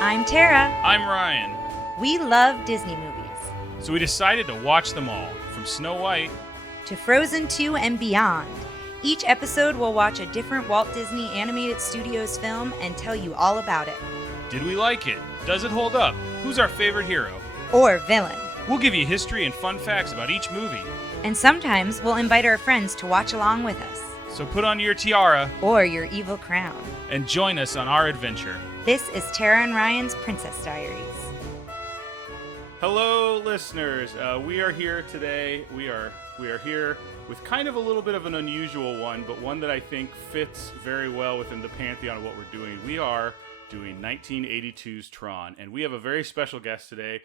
I'm Tara. I'm Ryan. We love Disney movies. So we decided to watch them all, from Snow White to Frozen 2 and beyond. Each episode will watch a different Walt Disney Animated Studios film and tell you all about it. Did we like it? Does it hold up? Who's our favorite hero? Or villain. We'll give you history and fun facts about each movie. And sometimes we'll invite our friends to watch along with us. So put on your tiara or your evil crown and join us on our adventure. This is Tara and Ryan's Princess Diaries. Hello, listeners. We are here today. We are here with kind of a little bit of an unusual one, but one that I think fits very well within the pantheon of what we're doing. We are doing 1982's Tron, and we have a very special guest today.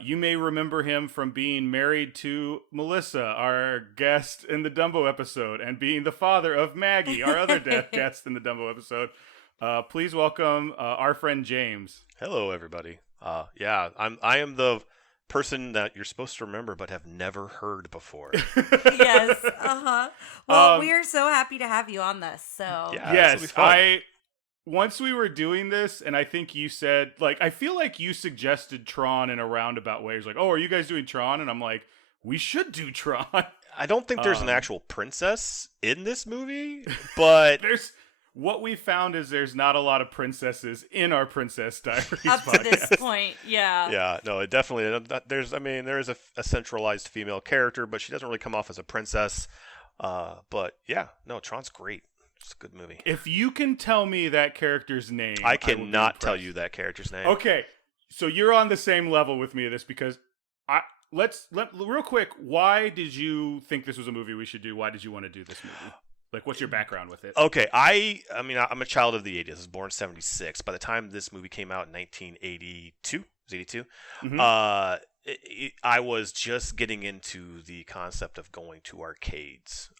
You may remember him from being married to Melissa, our guest in the Dumbo episode, and being the father of Maggie, our other guest in the Dumbo episode. Please welcome our friend James. Hello, everybody. I am the person that you're supposed to remember but have never heard before. Yes. Well, we are so happy to have you on this. So yes, once we were doing this, and I think you said, I feel like you suggested Tron in a roundabout way. It's like, oh, are you guys doing Tron? And I'm like, we should do Tron. I don't think there's an actual princess in this movie, but what we found is there's not a lot of princesses in our Princess Diaries up podcast. To this point. Yeah. Yeah, no, it definitely, there is a centralized female character, but she doesn't really come off as a princess. But yeah, no, Tron's great. It's a good movie. If you can tell me that character's name, I cannot tell you that character's name. Okay, so you're on the same level with me of this, because let's real quick. Why did you think this was a movie we should do? Why did you want to do this movie? What's your background with it? Okay, I'm a child of the 80s. I was born in 76. By the time this movie came out in 1982, it was 82, mm-hmm. I was just getting into the concept of going to arcades.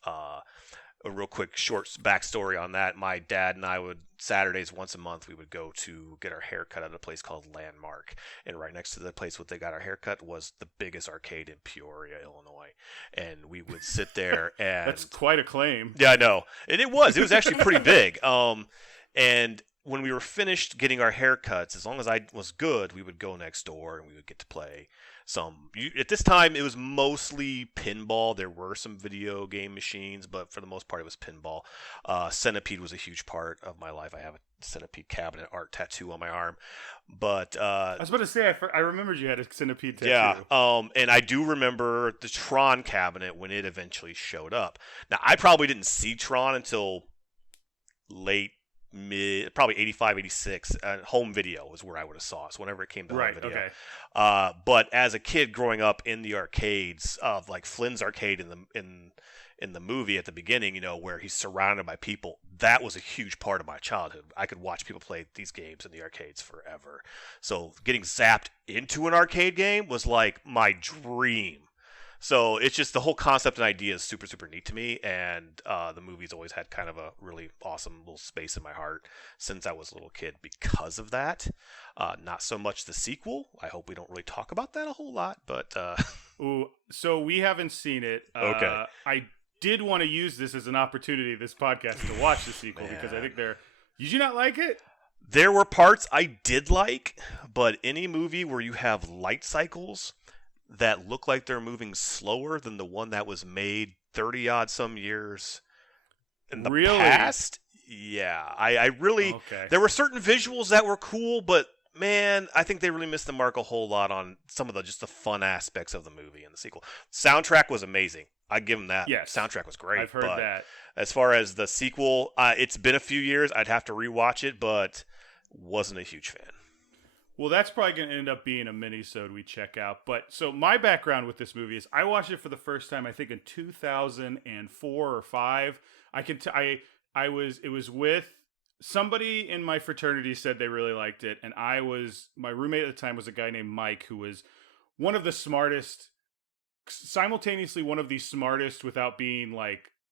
A real quick short backstory on that. My dad and I would, Saturdays once a month, we would go to get our hair cut at a place called Landmark. And right next to the place where they got our hair cut was the biggest arcade in Peoria, Illinois. And we would sit there and... That's quite a claim. Yeah, I know. And it was actually pretty big. And when we were finished getting our haircuts, as long as I was good, we would go next door and we would get to play some. At this time, it was mostly pinball. There were some video game machines, but for the most part, it was pinball. Centipede was a huge part of my life. I have a Centipede cabinet art tattoo on my arm. But I was about to say, I remembered you had a Centipede tattoo. Yeah, and I do remember the Tron cabinet when it eventually showed up. Now, I probably didn't see Tron until probably 85, 86. Home video was where I would have saw it. So whenever it came to home video. Okay. But as a kid growing up in the arcades of Flynn's arcade in the movie at the beginning, where he's surrounded by people, that was a huge part of my childhood. I could watch people play these games in the arcades forever. So getting zapped into an arcade game was like my dream. So it's just the whole concept and idea is super, super neat to me, and the movie's always had kind of a really awesome little space in my heart since I was a little kid because of that. Not so much the sequel. I hope we don't really talk about that a whole lot, but... Ooh, so we haven't seen it. Okay. I did want to use this as an opportunity, this podcast, to watch the sequel, because I think Did you not like it? There were parts I did like, but any movie where you have light cycles that look like they're moving slower than the one that was made 30-odd some years in the past. Yeah, I really... Okay. There were certain visuals that were cool, but man, I think they really missed the mark a whole lot on some of the fun aspects of the movie and the sequel. Soundtrack was amazing. I give them that. Yes. Soundtrack was great. I've heard that. As far as the sequel, it's been a few years. I'd have to rewatch it, but wasn't a huge fan. Well, that's probably going to end up being a mini-sode we check out. But so my background with this movie is I watched it for the first time, I think in 2004 or 5. It was with somebody in my fraternity said they really liked it, and my roommate at the time was a guy named Mike, who was one of the smartest, simultaneously one of the smartest without being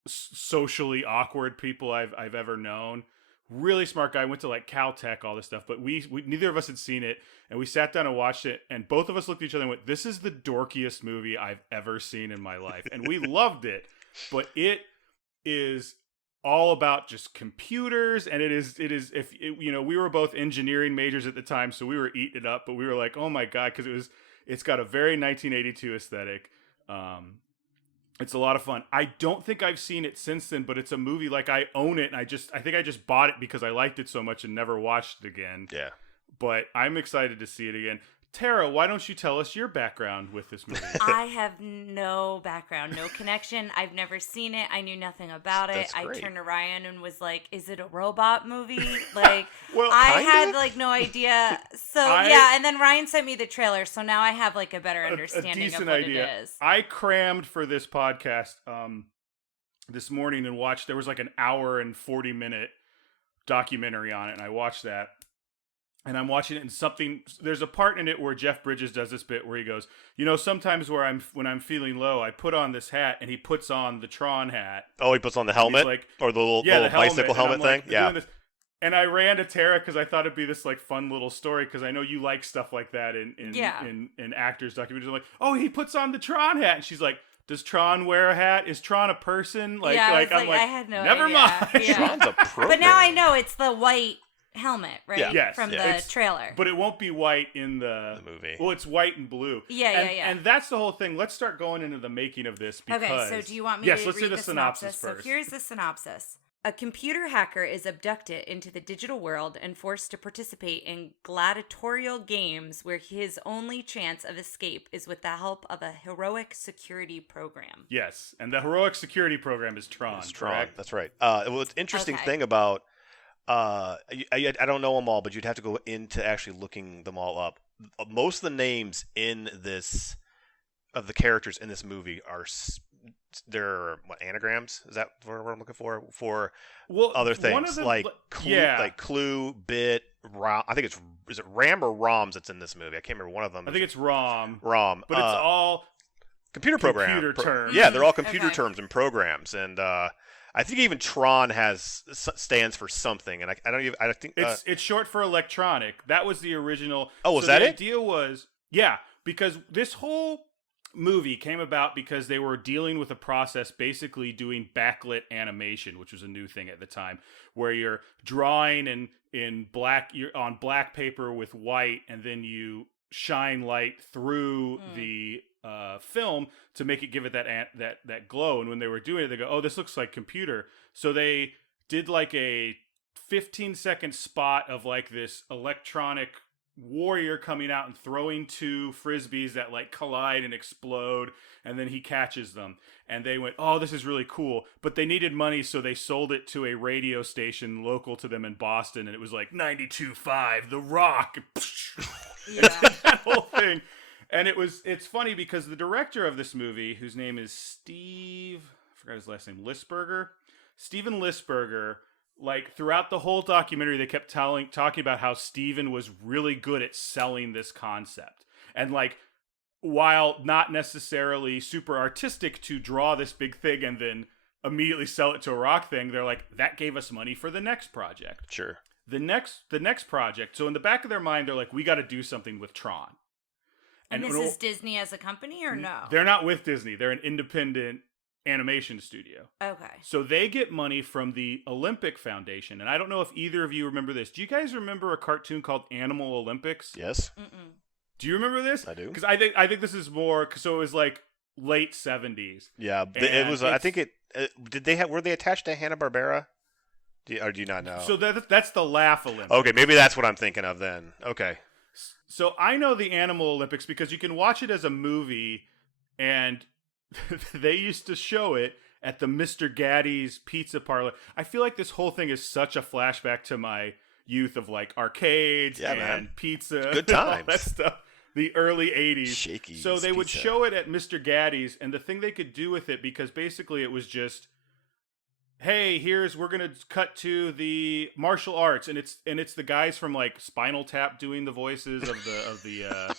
socially awkward people I've ever known. Really smart guy, went to Caltech, all this stuff, but we neither of us had seen it, and we sat down and watched it, and both of us looked at each other and went, this is the dorkiest movie I've ever seen in my life. And we loved it, but it is all about just computers, and it is if we were both engineering majors at the time, so we were eating it up, but we were like, oh my god, because it's got a very 1982 aesthetic. It's a lot of fun. I don't think I've seen it since then, but it's a movie, like, I own it, and I think I just bought it because I liked it so much and never watched it again. Yeah. But I'm excited to see it again. Tara, why don't you tell us your background with this movie? I have no background, no connection. I've never seen it. I knew nothing about it. That's great. I turned to Ryan and was like, is it a robot movie? Like, Well, I kind had of. like no idea. So yeah, and then Ryan sent me the trailer, so now I have like a better understanding decent of what idea. it is. I crammed for this podcast this morning and watched, there was like an hour and 40-minute documentary on it, and I watched that. And I'm watching it, and there's a part in it where Jeff Bridges does this bit where he goes, sometimes when I'm feeling low, I put on this hat, and he puts on the Tron hat. Oh, he puts on the helmet? Like, or the little the bicycle helmet thing? Like, yeah. And I ran to Tara because I thought it'd be this like fun little story, because I know you like stuff like that in actors' documentaries. I'm like, oh, he puts on the Tron hat, and she's like, does Tron wear a hat? Is Tron a person? Like, yeah, I'm like, I had no never idea. mind. Yeah. Tron's a program. But now I know it's the white helmet, right? Yeah. Yes, from yeah. the trailer. But it won't be white in the movie. Well, it's white and blue. Yeah. And that's the whole thing. Let's start going into the making of this. Because, okay, so do you want me yes, to let's read do the synopsis first. So here's the synopsis. A computer hacker is abducted into the digital world and forced to participate in gladiatorial games where his only chance of escape is with the help of a heroic security program. Yes, and the heroic security program is Tron. It's Tron. Correct? That's right. Well, it's interesting thing about I don't know them all, but you'd have to go into actually looking them all up. Most of the names in this of the characters in this movie are they're anagrams. Is that what I'm looking for? For other things like Clue, Bit, Rom. I think is it Ram or Roms that's in this movie? I can't remember one of them. I think it's Rom. Rom, but it's all computer terms. Yeah, they're all computer terms and programs, and I think even Tron stands for something, and I think it's short for electronic. That was the original. Oh, was that it? The idea was because this whole movie came about because they were dealing with a process, basically doing backlit animation, which was a new thing at the time, where you're drawing you're on black paper with white, and then you shine light through the film to make it give it that glow. And when they were doing it, they go, oh, this looks like computer. So they did like a 15-second spot of like this electronic warrior coming out and throwing two frisbees that like collide and explode, and then he catches them, and they went, oh, this is really cool. But they needed money, so they sold it to a radio station local to them in Boston, and it was like 92.5 The Rock. Yeah. That whole thing. And it's funny because the director of this movie, whose name is I forgot his last name, Steven Lisberger, like throughout the whole documentary, they kept talking about how Steven was really good at selling this concept. And like, while not necessarily super artistic to draw this big thing and then immediately sell it to a rock thing, they're like, that gave us money for the next project. Sure. The next project. So in the back of their mind, they're like, we got to do something with Tron. And this is Disney as a company or no? They're not with Disney. They're an independent animation studio. Okay. So they get money from the Olympic Foundation. And I don't know if either of you remember this. Do you guys remember a cartoon called Animal Olympics? Yes. Mm-mm. Do you remember this? I do. Because I think this is more, so it was like late 70s. Yeah, it was. I think were they attached to Hanna-Barbera? Or do you not know? So that's the Laugh Olympics. Okay, maybe that's what I'm thinking of then. Okay. So I know the Animal Olympics because you can watch it as a movie, and they used to show it at the Mr. Gaddy's Pizza Parlor. I feel like this whole thing is such a flashback to my youth of like arcades and pizza. Good times. And all that stuff. The early 80s. Shakey's So they would Pizza. show it at Mr. Gaddy's, and the thing they could do with it, because basically it was just, hey, we're gonna cut to the martial arts, and it's the guys from like Spinal Tap doing the voices of the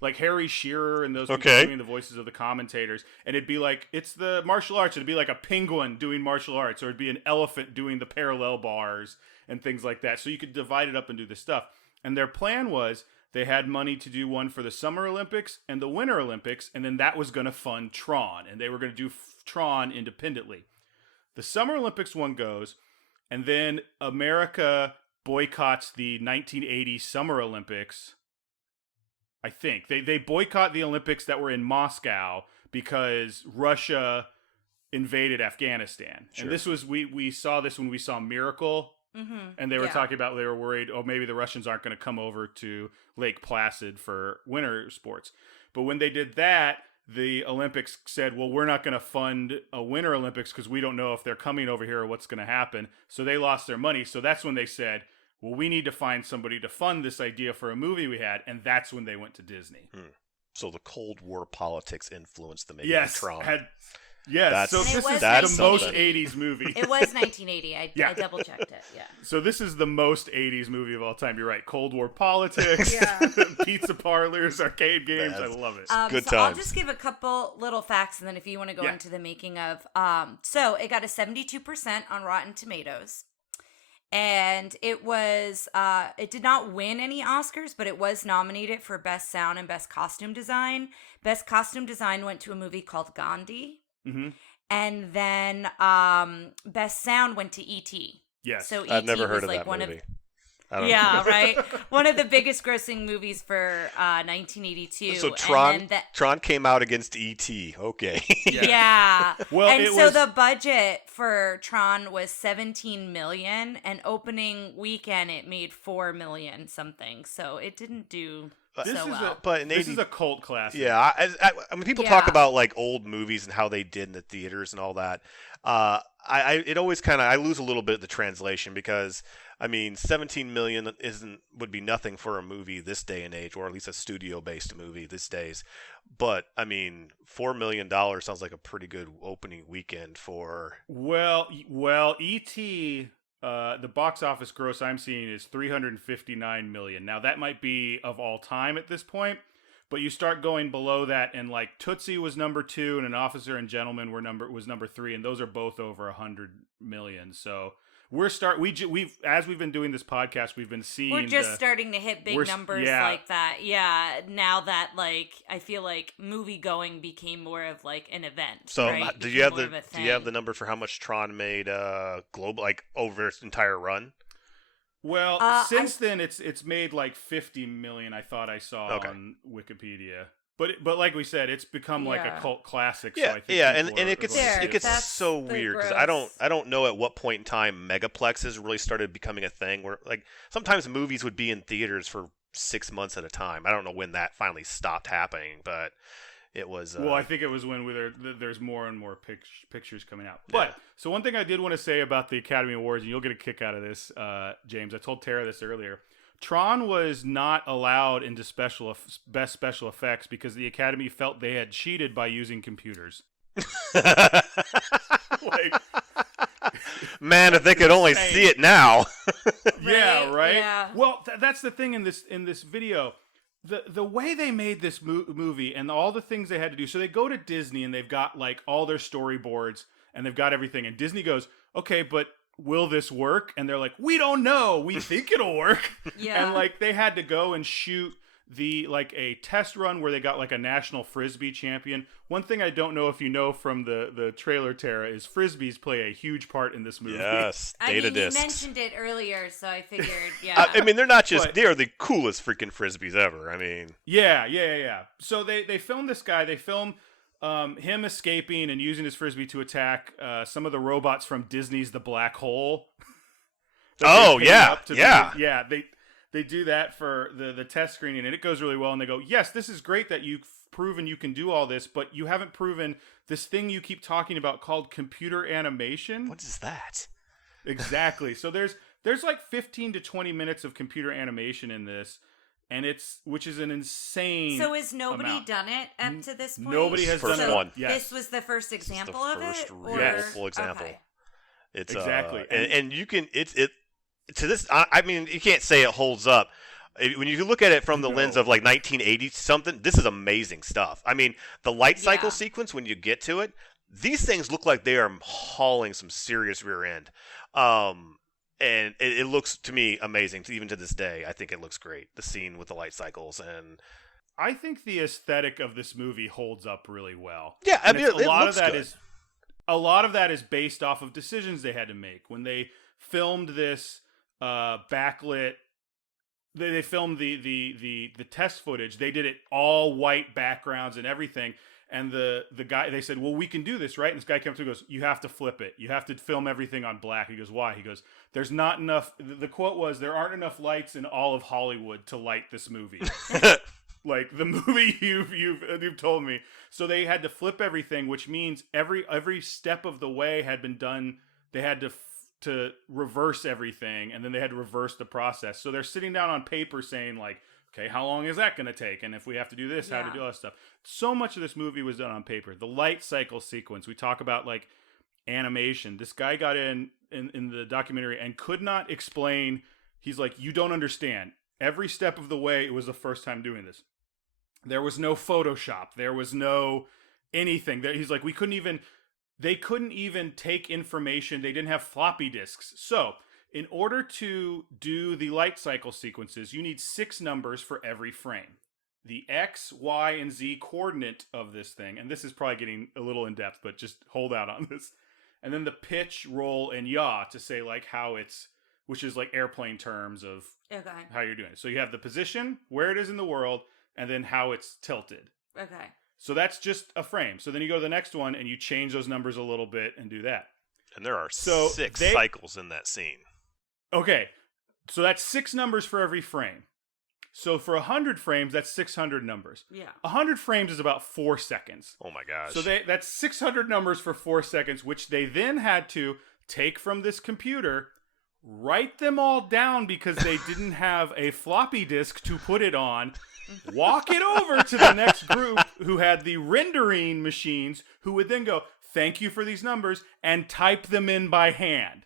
like Harry Shearer and those people doing the voices of the commentators, and it'd be like, it's the martial arts. It'd be like a penguin doing martial arts, or it'd be an elephant doing the parallel bars and things like that. So you could divide it up and do this stuff. And their plan was they had money to do one for the Summer Olympics and the Winter Olympics, and then that was going to fund Tron, and they were going to do Tron independently. The Summer Olympics one goes, and then America boycotts the 1980 Summer Olympics. I think they boycott the Olympics that were in Moscow because Russia invaded Afghanistan. Sure. And this was we saw this when we saw Miracle, and they were talking about they were worried, oh, maybe the Russians aren't going to come over to Lake Placid for winter sports. But when they did that, the Olympics said, well, we're not going to fund a Winter Olympics because we don't know if they're coming over here or what's going to happen. So they lost their money. So that's when they said, well, we need to find somebody to fund this idea for a movie we had. And that's when they went to Disney. So the Cold War politics influenced the making of Tron. Yes, so this is that's the most something. 80s movie. It was 1980. I double checked it. Yeah. So this is the most 80s movie of all time. You're right. Cold War politics, pizza parlors, arcade games. I love it. Good so times. I'll just give a couple little facts, and then if you want to go into the making of. So it got a 72% on Rotten Tomatoes. And it was, it did not win any Oscars, but it was nominated for Best Sound and Best Costume Design. Best Costume Design went to a movie called Gandhi. And then Best Sound went to E.T. Yes. So E.T. I've never heard was of like that one movie. of I don't yeah, know. right. One of the biggest grossing movies for 1982. So and then Tron came out against E.T. Okay. Yeah. Well, and it so was- the budget for Tron was 17 million, and opening weekend it made 4 million something. So it didn't do This so is well. But in this 80, is a cult classic. yeah, I mean, people talk Yeah. about like old movies and how they did in the theaters and all that. It always kind of I lose a little bit of the translation because I mean, 17 million would be nothing for a movie this day and age, or at least a studio-based movie these days. But I mean, $4 million sounds like a pretty good opening weekend for. Well, E.T. The box office gross I'm seeing is 359 million. Now that might be of all time at this point, but you start going below that, and like Tootsie was number 2, and An Officer and Gentleman was number 3, and those are both over 100 million. So we've as we've been doing this podcast, we've been seeing We're just starting to hit big numbers like that. Yeah, now that like I feel like movie going became more of like an event. So right? do you have Became more of a do you have thing. the number for how much Tron made global, like over its entire run? Well, since then it's made like 50 million. I thought I saw on Wikipedia. But like we said, it's become like a cult classic. Yeah, so I think and people it are gets going to see That's so the weird because gross. I don't know at what point in time megaplexes really started becoming a thing. Where like sometimes movies would be in theaters for 6 months at a time. I don't know when that finally stopped happening, but it was. Well, I think it was when there's more and more pictures coming out. But so one thing I did want to say about the Academy Awards, and you'll get a kick out of this, James. I told Tara this earlier. Tron was not allowed into best special effects because the Academy felt they had cheated by using computers. Like, man, if they could only see it now. yeah, right. Yeah. Well, that's the thing in this video. The way they made this movie and all the things they had to do. So they go to Disney and they've got like all their storyboards and they've got everything. And Disney goes, okay, but will this work? And they're like, we don't know. We think it'll work. Yeah. And like they had to go and shoot a test run where they got like a national frisbee champion. One thing I don't know if you know from the trailer, Tara, is frisbees play a huge part in this movie. Yes, data discs. You mentioned it earlier, so I figured, yeah. I mean, they're not just they are the coolest freaking frisbees ever. I mean, Yeah. So they filmed this guy. They filmed him escaping and using his frisbee to attack some of the robots from Disney's The Black Hole. Oh, yeah. They do that for the test screening, and it goes really well. And they go, yes, this is great that you've proven you can do all this, but you haven't proven this thing you keep talking about called computer animation. what is that? Exactly. So there's like 15 to 20 minutes of computer animation in this, and which is an insane. So has nobody amount. done it up to this point? Nobody has First done it. one. Yes. This was the first example the of first it? real Or... full example. Okay. It's Exactly. and you can it to this. I mean, you can't say it holds up. When you look at it from the lens of like 1980 something, this is amazing stuff. I mean, the light cycle sequence when you get to it, these things look like they are hauling some serious rear end. And it looks to me amazing, even to this day. I think it looks great. The scene with the light cycles and I think the aesthetic of this movie holds up really well. yeah, I And mean, a lot looks of that good. is a lot of that is based off of decisions they had to make when they filmed this backlit. They filmed the test footage. They did it all white backgrounds and everything. And the guy, they said, well, we can do this, right? And this guy came up to me and goes, you have to flip it. You have to film everything on black. He goes, why? He goes, there's not enough. The quote was, there aren't enough lights in all of Hollywood to light this movie. Like the movie you've told me. So they had to flip everything, which means every step of the way had been done. They had to reverse everything, and then they had to reverse the process. So they're sitting down on paper saying like, okay, how long is that going to take? And if we have to do this, how to do all that stuff. So much of this movie was done on paper. The light cycle sequence, we talk about like animation. This guy got in the documentary and could not explain. He's like, you don't understand. Every step of the way, it was the first time doing this. There was no Photoshop. There was no anything. He's like, they couldn't even take information. They didn't have floppy disks. So in order to do the light cycle sequences, you need 6 numbers for every frame. The X, Y, and Z coordinate of this thing, and this is probably getting a little in depth, but just hold out on this. And then the pitch, roll, and yaw to say like how it's, which is like airplane terms of how you're doing it. So you have the position, where it is in the world, and then how it's tilted. Okay. So that's just a frame. So then you go to the next one and you change those numbers a little bit and do that. And there are 6 cycles in that scene. Okay. So that's 6 numbers for every frame. So for 100 frames, that's 600 numbers. Yeah. 100 frames is about 4 seconds. Oh my gosh. So that's 600 numbers for 4 seconds, which they then had to take from this computer, write them all down because they didn't have a floppy disk to put it on, walk it over to the next group who had the rendering machines, who would then go, thank you for these numbers, and type them in by hand.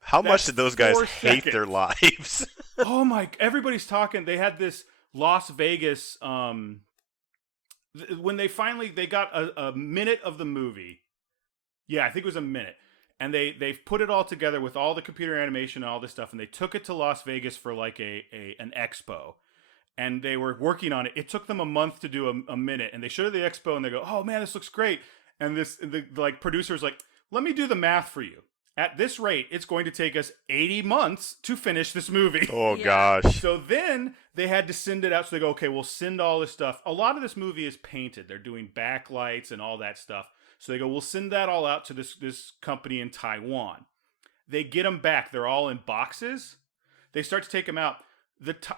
How much did those guys hate their lives? Oh my, everybody's talking. They had this Las Vegas, when they got a minute of the movie. Yeah, I think it was a minute. And they've put it all together with all the computer animation and all this stuff, and they took it to Las Vegas for like an expo. And they were working on it. It took them a month to do a minute, and they showed it at the expo, and they go, "Oh man, this looks great." And the producer's like, "Let me do the math for you. At this rate, it's going to take us 80 months to finish this movie." Oh gosh. So then they had to send it out. So they go, "Okay, we'll send all this stuff." A lot of this movie is painted. They're doing backlights and all that stuff. So they go, "We'll send that all out to this company in Taiwan." They get them back. They're all in boxes. They start to take them out.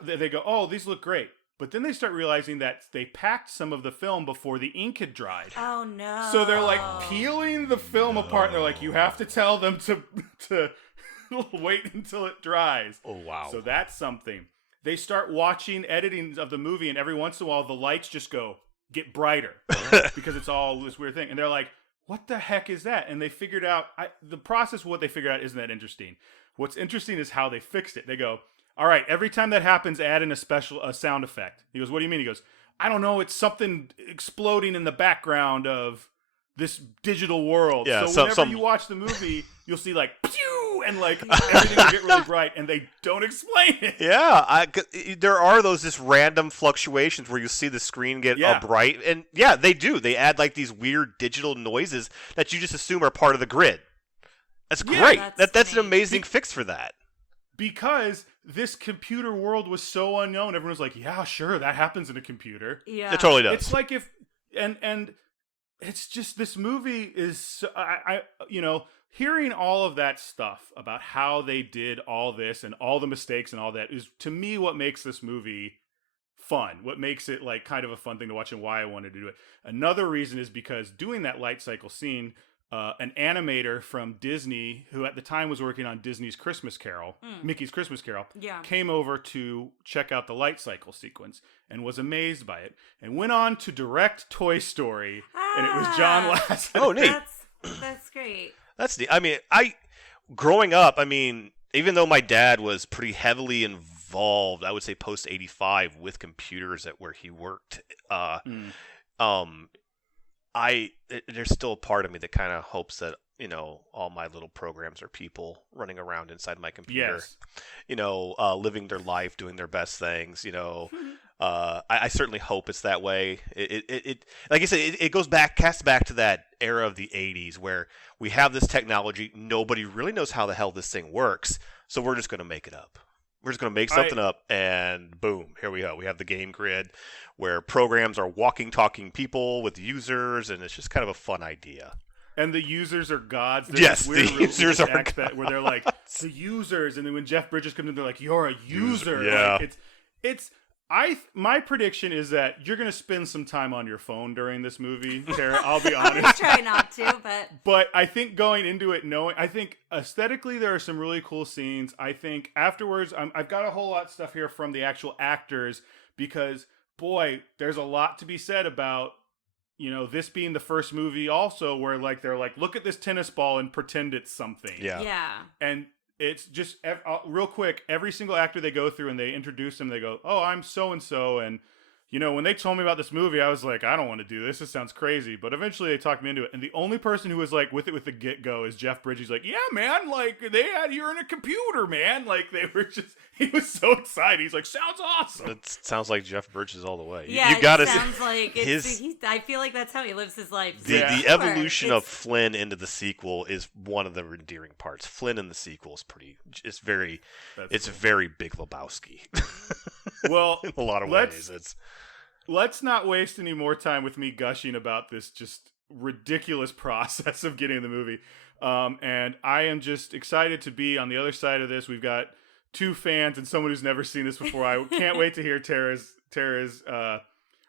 They go, "Oh, these look great." But then they start realizing that they packed some of the film before the ink had dried. Oh, no. So they're like peeling the film apart. And they're like, you have to tell them to wait until it dries. Oh, wow. So that's something. They start watching editings of the movie, and every once in a while, the lights just get brighter because it's all this weird thing. And they're like, what the heck is that? And they figured out, the process of what they figured out isn't that interesting. What's interesting is how they fixed it. They go, all right, every time that happens, add in a sound effect. He goes, what do you mean? He goes, I don't know, it's something exploding in the background of this digital world. Yeah, so whenever you watch the movie, you'll see like, pew, and like everything will get really bright, and they don't explain it. Yeah, there are those just random fluctuations where you see the screen get bright. And yeah, they do. They add like these weird digital noises that you just assume are part of the grid. That's great. That's an amazing fix for that. Because this computer world was so unknown, everyone was like, yeah, sure, that happens in a computer. Yeah. It totally does. It's like and it's just, this movie is, hearing all of that stuff about how they did all this and all the mistakes and all that is, to me, what makes this movie fun. What makes it like kind of a fun thing to watch and why I wanted to do it. Another reason is because doing that light cycle scene, an animator from Disney, who at the time was working on Disney's Christmas Carol, Mickey's Christmas Carol, came over to check out the light cycle sequence and was amazed by it and went on to direct Toy Story, and it was John Lasseter. Oh, neat. That's great. That's neat. I mean, growing up, even though my dad was pretty heavily involved, I would say post 85 with computers at where he worked, there's still a part of me that kind of hopes that, all my little programs are people running around inside my computer, living their life, doing their best things, I certainly hope it's that way. It like I said, it casts back to that era of the 80s where we have this technology, nobody really knows how the hell this thing works, so we're just going to make it up. We're just going to make something up, and boom, here we go. We have the game grid where programs are walking, talking people with users, and it's just kind of a fun idea. And the users are gods. Yes, the users are gods. Where they're like, the users, and then when Jeff Bridges comes in, they're like, you're a user. Yeah. Like, my prediction is that you're going to spend some time on your phone during this movie, Tara. I'll be honest. I try not to, but... But I think going into it I think aesthetically there are some really cool scenes. I think afterwards, I've got a whole lot of stuff here from the actual actors because, boy, there's a lot to be said about, this being the first movie also where, like, they're like, look at this tennis ball and pretend it's something. Yeah. And it's just, real quick, every single actor they go through and they introduce them, they go, oh, I'm so-and-so, and, when they told me about this movie, I was like, I don't want to do this. This sounds crazy. But eventually they talked me into it. And the only person who was like with it with the get-go is Jeff Bridges. Like, yeah, man, like, you're in a computer, man. Like, he was so excited. He's like, sounds awesome. It sounds like Jeff Bridges all the way. Yeah, you gotta sounds like I feel like that's how he lives his life. The evolution of Flynn into the sequel is one of the endearing parts. Flynn in the sequel is very Big Lebowski. Well, in a lot of ways, let's not waste any more time with me gushing about this just ridiculous process of getting the movie. And I am just excited to be on the other side of this. We've got two fans and someone who's never seen this before. I can't wait to hear Tara's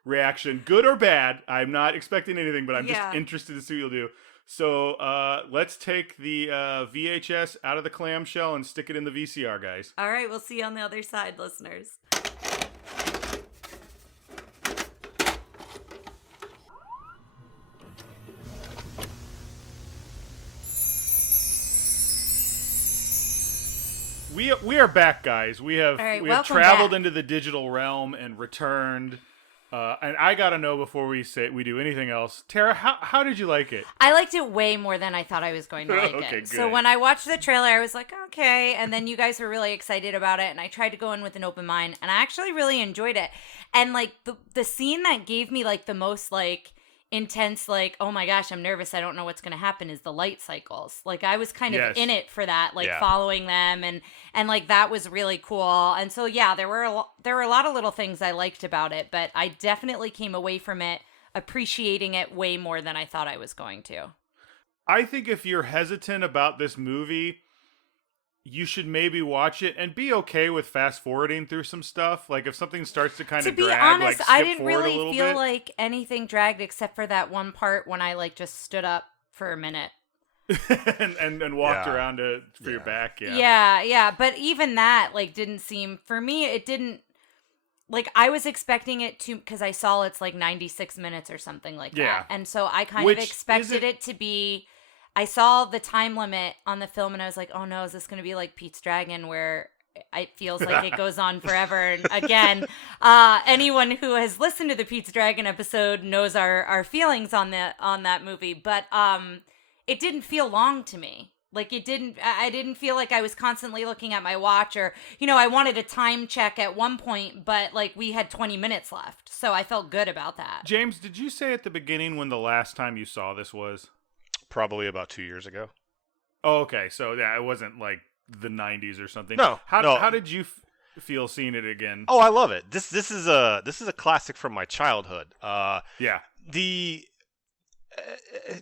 reaction, good or bad. I'm not expecting anything, but I'm just interested to see what you'll do. So let's take the VHS out of the clamshell and stick it in the VCR, guys. All right, we'll see you on the other side, listeners. We are back, guys. We have traveled back into the digital realm and returned. And I gotta know before we do anything else, Tara, how did you like it? I liked it way more than I thought I was going to like Okay, it. good. So when I watched the trailer, I was like, okay. And then you guys were really excited about it, and I tried to go in with an open mind, and I actually really enjoyed it. And like the scene that gave me like the most like intense, like, oh my gosh, I'm nervous, I don't know what's gonna happen, is the light cycles. Like I was kind of in it for that, like following them, and like that was really cool. And so there were a lot of little things I liked about it, but I definitely came away from it appreciating it way more than I thought I was going to. I think if you're hesitant about this movie, you should maybe watch it and be okay with fast forwarding through some stuff. Like if something starts to kind of drag, honest, like skip I didn't forward really a little feel bit. like anything dragged except for that one part when I like just stood up for a minute and walked around for your back. Yeah. But even that like didn't seem, for me, it didn't, like I was expecting it to, because I saw it's like 96 minutes or something like that. And so I kind of expected it to be, I saw the time limit on the film and I was like, oh no, is this going to be like Pete's Dragon where it feels like it goes on forever? And again, anyone who has listened to the Pete's Dragon episode knows our feelings on that movie. But it didn't feel long to me. Like I didn't feel like I was constantly looking at my watch or, I wanted a time check at one point, but like we had 20 minutes left. So I felt good about that. James, did you say at the beginning when the last time you saw this was? Probably about 2 years ago. Oh, okay. So it wasn't like the 90s or something. No. How did you feel seeing it again? Oh, I love it. This is a classic from my childhood. Yeah.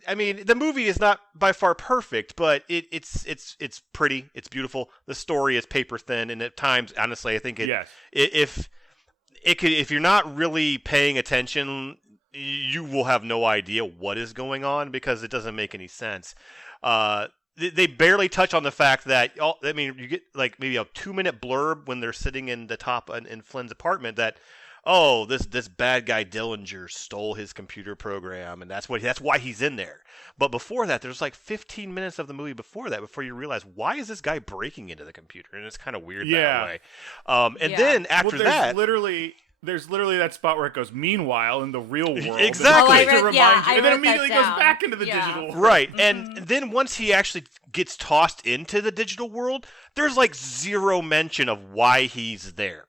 I mean, the movie is not by far perfect, but it's pretty. It's beautiful. The story is paper thin, and at times, honestly, I think if you're not really paying attention, you will have no idea what is going on because it doesn't make any sense. They barely touch on the fact that, you get like maybe a 2-minute blurb when they're sitting in the top in Flynn's apartment that, this bad guy Dillinger stole his computer program and that's why he's in there. But before that, there's like 15 minutes of the movie before you realize, why is this guy breaking into the computer? And it's kind of weird that way. Then after that, there's literally that spot where it goes, meanwhile, in the real world. Exactly. And then immediately goes back into the digital world. Right. And then once he actually gets tossed into the digital world, there's like zero mention of why he's there.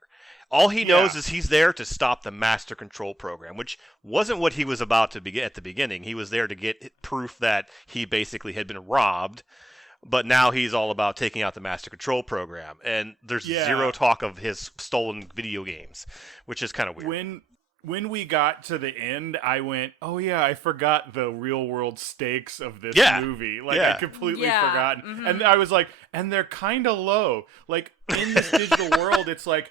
All he knows is he's there to stop the master control program, which wasn't what he was about to begin at the beginning. He was there to get proof that he basically had been robbed, but now he's all about taking out the master control program. And there's zero talk of his stolen video games, which is kind of weird. When we got to the end, I went, oh yeah, I forgot the real world stakes of this movie. Like, I completely forgotten. Mm-hmm. And I was like, and they're kind of low. Like, in this digital world, it's like,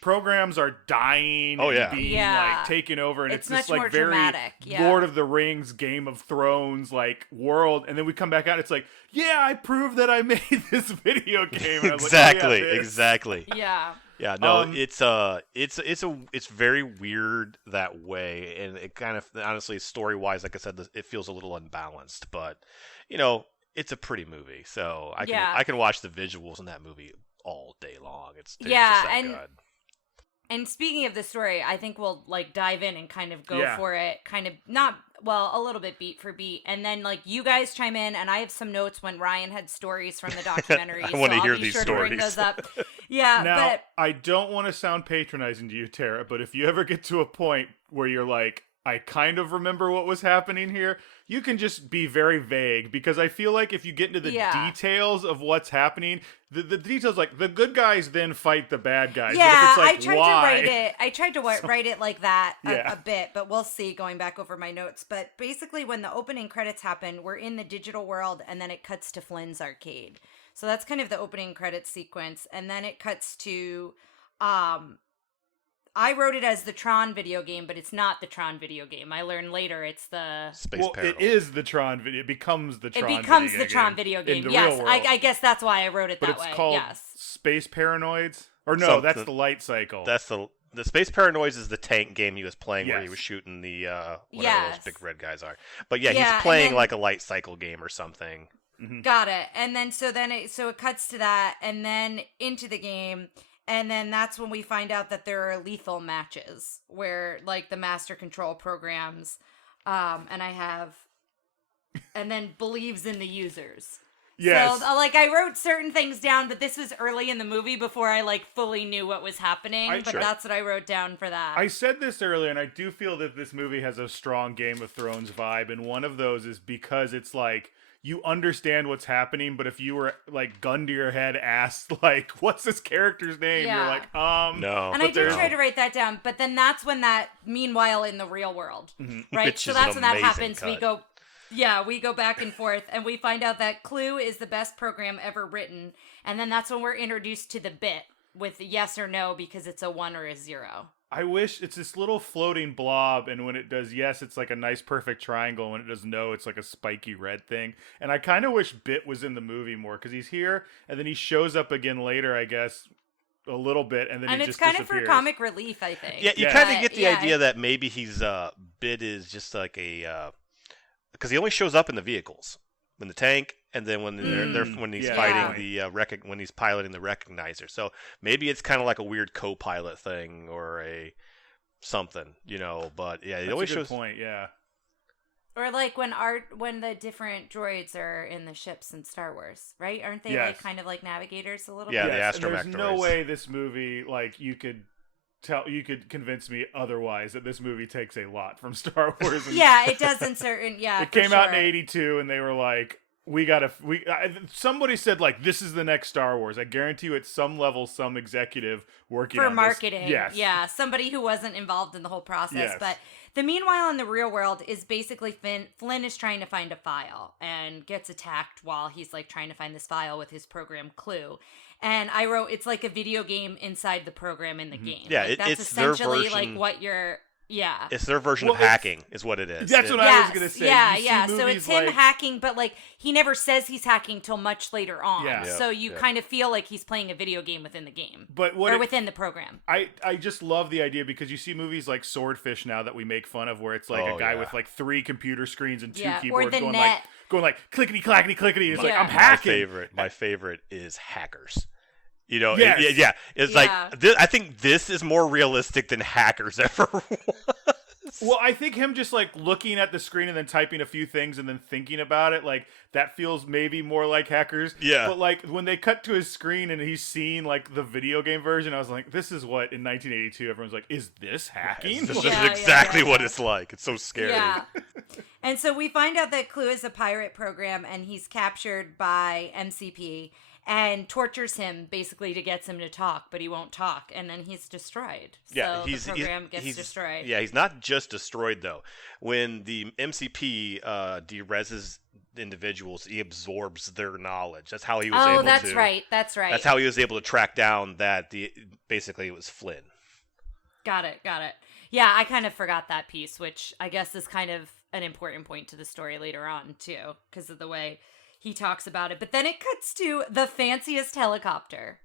programs are dying and being like taken over, and it's this like very dramatic. Lord of the Rings, Game of Thrones like world. And then we come back out, it's like, I proved that I made this video game. And exactly, like, exactly. Yeah. Yeah, no, it's very weird that way, and it kind of, honestly, story-wise, like I said, it feels a little unbalanced, but it's a pretty movie, so I can watch the visuals in that movie all day long. It's just that good. And speaking of the story, I think we'll like dive in and kind of go for it, kind of a little bit beat for beat, and then like you guys chime in, and I have some notes when Ryan had stories from the documentary. I want to hear be these sure stories. To bring those up. Yeah, now, but I don't want to sound patronizing to you, Tara, but if you ever get to a point where you're like, I kind of remember what was happening here, you can just be very vague, because I feel like if you get into the details of what's happening, the details, like the good guys then fight the bad guys. Yeah, but if it's like, I tried to write it like that a bit, but we'll see going back over my notes. But basically, when the opening credits happen, we're in the digital world, and then it cuts to Flynn's arcade. So that's kind of the opening credits sequence, and then it cuts to I wrote it as the Tron video game, but it's not the Tron video game. I learned later it's the Space Paranoid. It is the Tron video. It becomes the Tron. Video game. Yes, I guess that's why I wrote it that way. But it's called Space Paranoids, or no? So that's the Light Cycle. That's the Space Paranoids is the tank game he was playing where he was shooting the whatever those big red guys are. But he's playing like a Light Cycle game or something. Mm-hmm. Got it. And then it cuts to that, and then into the game. And then that's when we find out that there are lethal matches where, like, the master control programs, and then believes in the users. Yes. So, I wrote certain things down, but this was early in the movie before I, fully knew what was happening. That's what I wrote down for that. I said this earlier, and I do feel that this movie has a strong Game of Thrones vibe, and one of those is because it's, you understand what's happening, but if you were gun to your head, asked what's this character's name? You're like, no. And I did try to write that down, but then that's when meanwhile in the real world, right? Which so is that's an when that amazing happens. cut. We go back and forth, and we find out that Clue is the best program ever written, and then that's when we're introduced to the bit with yes or no, because it's a 1 or a 0. I wish it's this little floating blob, and when it does yes, it's like a nice perfect triangle. When it does no, it's like a spiky red thing. And I kind of wish Bit was in the movie more, because he's here, and then he shows up again later, I guess, a little bit, and then he just disappears. And it's kind of for comic relief, I think. Yeah, you kind of get the idea that maybe he's Bit is just like a because he only shows up in the vehicles, in the tank, and then when when he's fighting the when he's piloting the recognizer. So maybe it's kind of like a weird co-pilot thing or a something, But yeah, he always shows. Point, yeah. Or when the different droids are in the ships in Star Wars, right? Aren't they kind of like navigators a little bit? Yeah, the Yes, astromech and there's no way this movie you could convince me otherwise that this movie takes a lot from Star Wars. It does in certain. It came out in '82, and they were like, somebody said this is the next Star Wars. I guarantee you, at some level, some executive working for on marketing. This. Yes. Yeah, somebody who wasn't involved in the whole process. Yes. But the meanwhile in the real world is basically Flynn is trying to find a file and gets attacked while he's trying to find this file with his program Clue. And I wrote, it's like a video game inside the program in the game. Yeah, that's it's their essentially version. What you're. Yeah. It's their version of hacking, is what it is. That's what I was going to say. Yeah. So it's him hacking, but he never says he's hacking till much later on. Yeah. So you kind of feel like he's playing a video game within the game. Within the program. I just love the idea, because you see movies like Swordfish now that we make fun of, where it's a guy with 3 computer screens and 2 keyboards or the going net. Going clickety clackety clickety. It's I'm hacking. My favorite is Hackers. Yes. It's I think this is more realistic than Hackers ever was. Well, I think him just like looking at the screen and then typing a few things and then thinking about it, like that feels maybe more like hackers. Yeah. But like when they cut to his screen and he's seeing like the video game version, I was like, this is what in 1982 everyone's like, is this hacking? This is Yeah, exactly yeah. what it's like. It's so scary. Yeah. And so we find out that Clue is a pirate program and he's captured by MCP and tortures him basically to get him to talk, but he won't talk, and then he's destroyed. Yeah, so the program gets destroyed. Yeah, he's not just destroyed though. When the MCP dereses individuals, he absorbs their knowledge. That's how he was able to. Oh, that's right. That's right. That's how he was able to track down that basically it was Flynn. Got it. Yeah, I kind of forgot that piece, which I guess is kind of an important point to the story later on too, because of the way he talks about it. But then it cuts to the fanciest helicopter.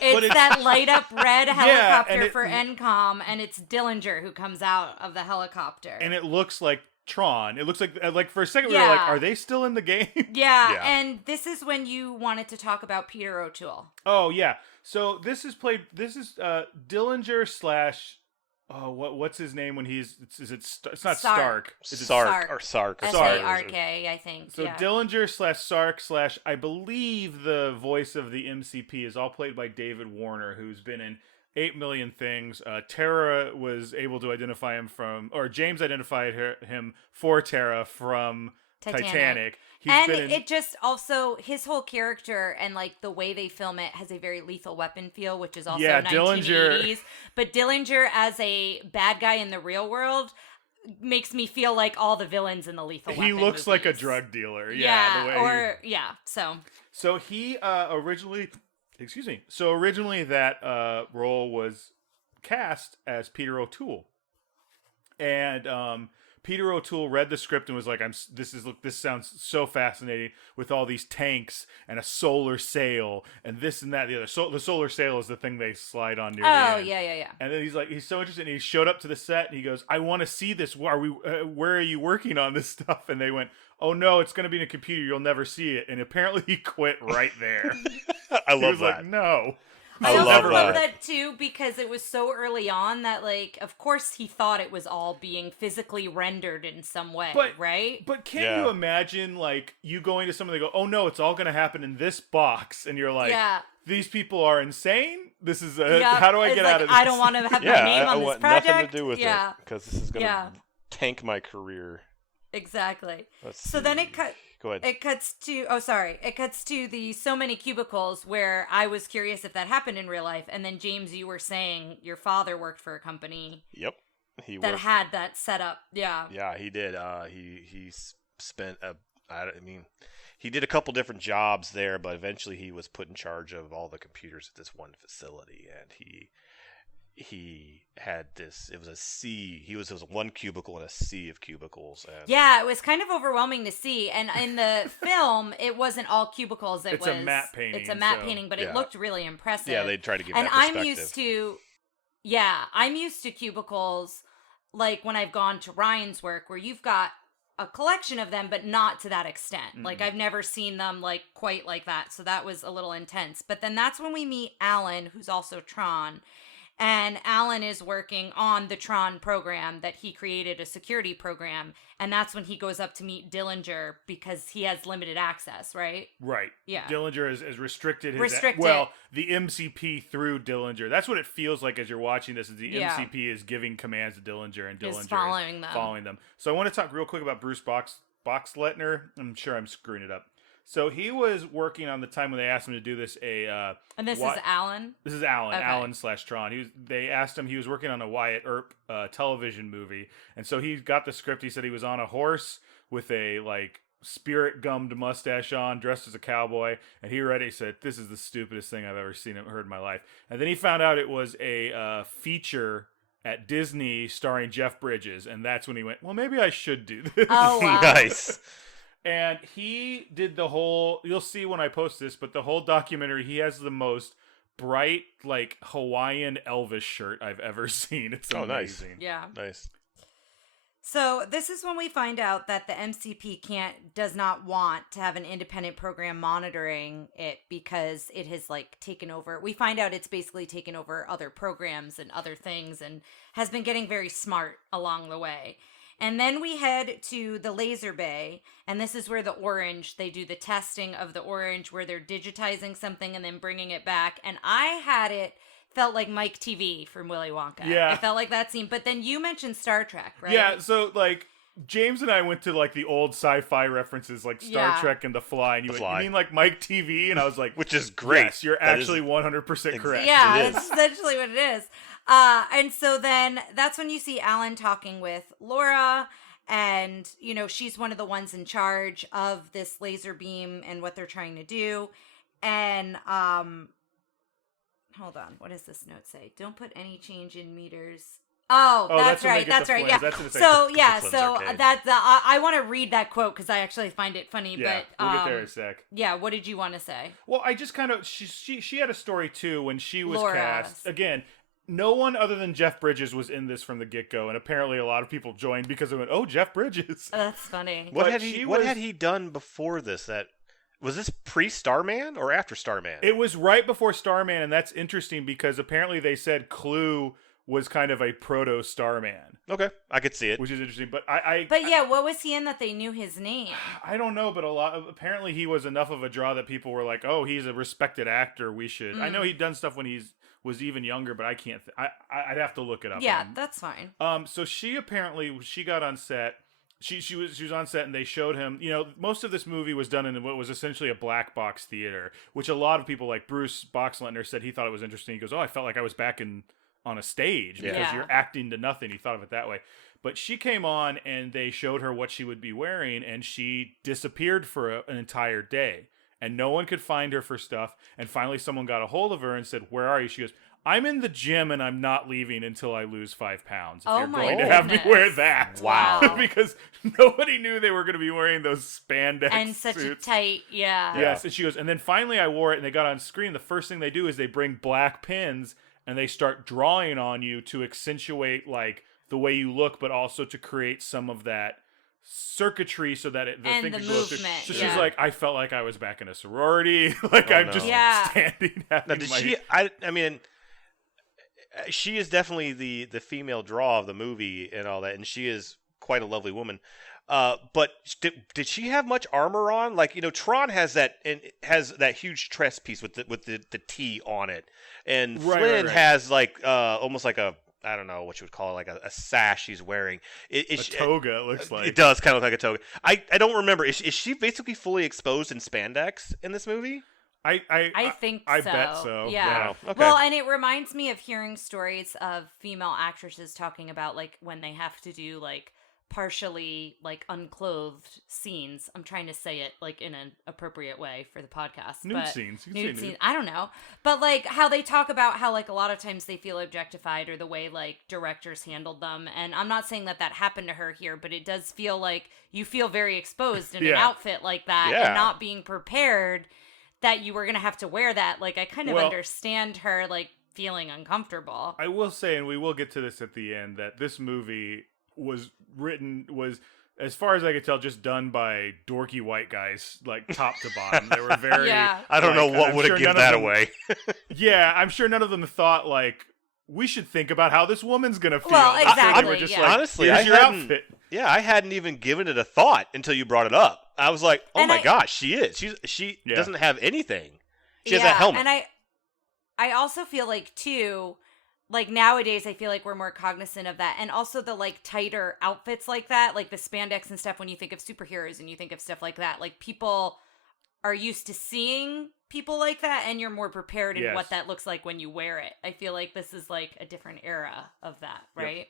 It's that light up red helicopter for NCOM, and it's Dillinger who comes out of the helicopter. And it looks like Tron. It looks like for a second we were like, are they still in the game? Yeah, and this is when you wanted to talk about Peter O'Toole. Oh yeah. So this is Dillinger slash. Oh, what's his name when he's? It's not Stark. It's Sark. Sark. I think. So Dillinger slash Sark slash I believe the voice of the MCP is all played by David Warner, who's been in 8 million things. Tara was able to identify him James identified him for Tara from Titanic. It just also, his whole character and like the way they film it has a very Lethal Weapon feel, which is also 1980s. But Dillinger as a bad guy in the real world makes me feel like all the villains in the Lethal Weapon He looks movies. like a drug dealer. So he originally that role was cast as Peter O'Toole. And Peter O'Toole read the script and was like, this sounds so fascinating with all these tanks and a solar sail and this and that and the other. So the solar sail is the thing they slide on near the end. Oh, yeah. And then he's so interested, and he showed up to the set and he goes, I want to see this. Where are you working on this stuff? And they went, oh no, it's going to be in a computer. You'll never see it. And apparently he quit right there. I love that. Like, no. I also love that too, because it was so early on that, like, of course he thought it was all being physically rendered in some way, right? But can you imagine, like, you going to someone, they go, oh no, it's all going to happen in this box, and you're like, these people are insane? This is, how do I get out of this? I don't want to have my name on this project. Nothing to do with it, because this is going to tank my career. Exactly. So then it cut... Go ahead. It cuts to the so many cubicles where I was curious if that happened in real life. And then James, you were saying your father worked for a company. Yep. Had that set up. Yeah. Yeah, he did. He spent he did a couple different jobs there, but eventually he was put in charge of all the computers at this one facility, and he had this, it was a sea, he was one cubicle in a sea of cubicles. And yeah, it was kind of overwhelming to see. And in the film, it wasn't all cubicles. It's a matte painting, but it looked really impressive. Yeah, they tried to give that perspective. I'm used to cubicles, like when I've gone to Ryan's work, where you've got a collection of them, but not to that extent. Mm-hmm. Like, I've never seen them like quite like that. So that was a little intense. But then that's when we meet Alan, who's also Tron. And Alan is working on the Tron program that he created, a security program. And that's when he goes up to meet Dillinger because he has limited access, right? Right. Yeah. Dillinger is restricted. The MCP through Dillinger. That's what it feels like as you're watching this. Is the MCP is giving commands to Dillinger, and Dillinger is following them. So I want to talk real quick about Bruce Boxleitner. I'm sure I'm screwing it up. So he was working on the time when they asked him to do this. And this is Alan? This is Alan. Okay. Alan / Tron. They asked him, he was working on a Wyatt Earp television movie. And so he got the script. He said he was on a horse with a spirit gummed mustache on, dressed as a cowboy. And he read it. He said, this is the stupidest thing I've ever seen and heard in my life. And then he found out it was a feature at Disney starring Jeff Bridges. And that's when he went, well, maybe I should do this. Oh, wow. Nice. And he did the whole, you'll see when I post this, but the whole documentary, he has the most bright, Hawaiian Elvis shirt I've ever seen. It's amazing. Nice. Yeah. Nice. So this is when we find out that the MCP does not want to have an independent program monitoring it because it has like taken over. We find out it's basically taken over other programs and other things and has been getting very smart along the way. And then we head to the laser bay, and this is where they do the testing of the orange where they're digitizing something and then bringing it back. And felt like Mike TV from Willy Wonka. Yeah. It felt like that scene. But then you mentioned Star Trek, right? Yeah, so like James and I went to like the old sci-fi references like Star Trek and The Fly, and you mean like Mike TV? And I was like, which is great. Yes, you're actually 100% correct. Yeah, that's essentially what it is. And so then that's when you see Alan talking with Laura, and she's one of the ones in charge of this laser beam and what they're trying to do. And hold on, what does this note say? Don't put any change in meters. Oh, that's right. That's right. Yeah. So I want to read that quote because I actually find it funny. Yeah, but we'll get there in a sec. Yeah. What did you want to say? Well, I just kind of she had a story too when she was Laura. cast. Again, no one other than Jeff Bridges was in this from the get-go, and apparently a lot of people joined because they went, "Oh, Jeff Bridges." That's funny. What had he done before this? Was this pre-Starman or after Starman? It was right before Starman, and that's interesting because apparently they said Clue was kind of a proto-Starman. Okay, I could see it. Which is interesting, but what was he in that they knew his name? I don't know, but apparently he was enough of a draw that people were like, "Oh, he's a respected actor. We should." I know he'd done stuff when he was even younger, but I can't. I'd have to look it up. Yeah, that's fine. So she got on set. She was on set and they showed him, most of this movie was done in what was essentially a black box theater, which a lot of people like Bruce Boxleitner said he thought it was interesting. He goes, "Oh, I felt like I was back on a stage because you're acting to nothing." He thought of it that way. But she came on and they showed her what she would be wearing, and she disappeared for an entire day. And no one could find her for stuff. And finally someone got a hold of her and said, "Where are you?" She goes, "I'm in the gym and I'm not leaving until I lose 5 pounds. If you're going to have me wear that." Wow. Because nobody knew they were going to be wearing those spandex and such suits. a tight, Yes, and she goes, and then finally I wore it and they got on screen. The first thing they do is they bring black pins and they start drawing on you to accentuate like the way you look, but also to create some of that circuitry so that the thing the could go through. movement. So she's like, "I felt like I was back in a sorority." Like I'm just standing. Now, did she? I mean, she is definitely the female draw of the movie and all that, and she is quite a lovely woman. But did she have much armor on? Like, Tron has that huge chest piece with the T on it, and Flynn has like almost like a, I don't know what you would call it, like a sash she's wearing. A toga, it looks like. It does kind of look like a toga. I don't remember. Is she basically fully exposed in spandex in this movie? I think so. I bet so. Yeah. Wow. Okay. Well, and it reminds me of hearing stories of female actresses talking about like when they have to do like partially like unclothed scenes. I'm trying to say it like in an appropriate way for the podcast. Nude scenes. You can nude say scenes. nude. I don't know. But like how they talk about how like a lot of times they feel objectified or the way like directors handled them. And I'm not saying that happened to her here, but it does feel like you feel very exposed in an outfit like that and not being prepared that you were going to have to wear that. Like I kind of understand her like feeling uncomfortable. I will say, and we will get to this at the end, that this movie was, as far as I could tell, just done by dorky white guys, like top to bottom. They were very. I don't know what would have given that away. Yeah, I'm sure none of them thought like, we should think about how this woman's gonna feel. Well, exactly. They were just like, honestly, here's your outfit. Yeah, I hadn't even given it a thought until you brought it up. I was like, oh my gosh, she is. She doesn't have anything. She has that helmet. And I also feel like too, like nowadays I feel like we're more cognizant of that. And also the like tighter outfits like that, like the spandex and stuff when you think of superheroes and you think of stuff like that. Like people are used to seeing people like that and you're more prepared in what that looks like when you wear it. I feel like this is like a different era of that, right?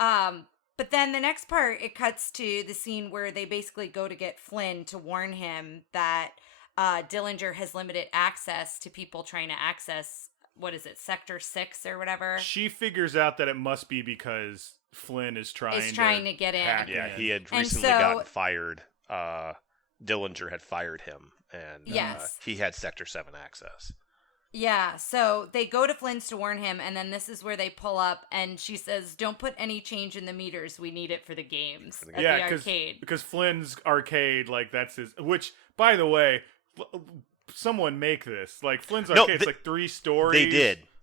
Yep. But then the next part, it cuts to the scene where they basically go to get Flynn to warn him that Dillinger has limited access to people trying to access, what is it, Sector 6 or whatever? She figures out that it must be because Flynn is trying to get in. Yeah, he had recently gotten fired. Dillinger had fired him, and he had Sector 7 access. Yeah, so they go to Flynn's to warn him, and then this is where they pull up, and she says, "Don't put any change in the meters. We need it for the games at the arcade." because Flynn's arcade, like that's his. Which, by the way, someone make this. Like Flynn's arcade's like 3 stories.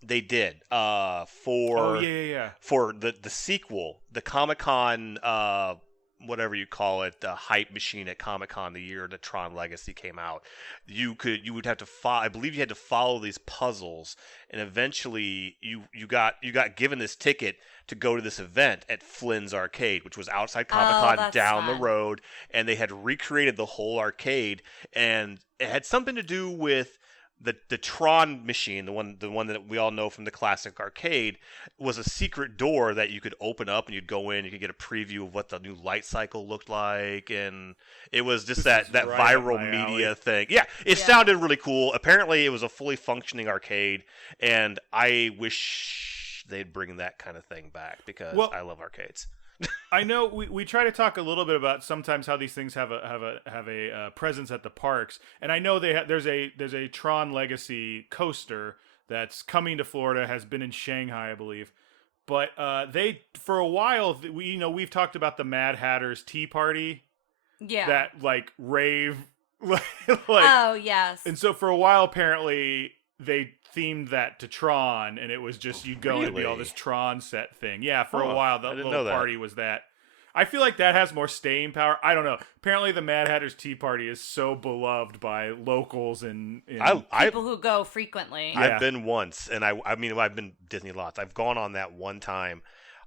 They did. Yeah. For the sequel, the Comic-Con, whatever you call it, the hype machine at Comic-Con the year that Tron Legacy came out, you would have to I believe you had to follow these puzzles, and eventually you got given this ticket to go to this event at Flynn's Arcade, which was outside Comic-Con down the road, and they had recreated the whole arcade, and it had something to do with the Tron machine, the one that we all know from the classic arcade, was a secret door that you could open up and you'd go in. You could get a preview of what the new light cycle looked like, and it was just that viral media thing. Yeah, it sounded really cool. Apparently, it was a fully functioning arcade, and I wish they'd bring that kind of thing back because I love arcades. I know we try to talk a little bit about sometimes how these things have a presence at the parks, and I know there's a Tron Legacy coaster that's coming to Florida, has been in Shanghai, I believe, but they for a while we've talked about the Mad Hatter's Tea Party, that like rave, like, oh yes, and so for a while apparently they themed that to Tron, and it was just you'd go and it'd be all this Tron set thing. Yeah, for a while the little party was that. I feel like that has more staying power. I don't know. Apparently, the Mad Hatter's Tea Party is so beloved by locals and people who go frequently. I've been once, and I mean I've been Disney lots. I've gone on that one time,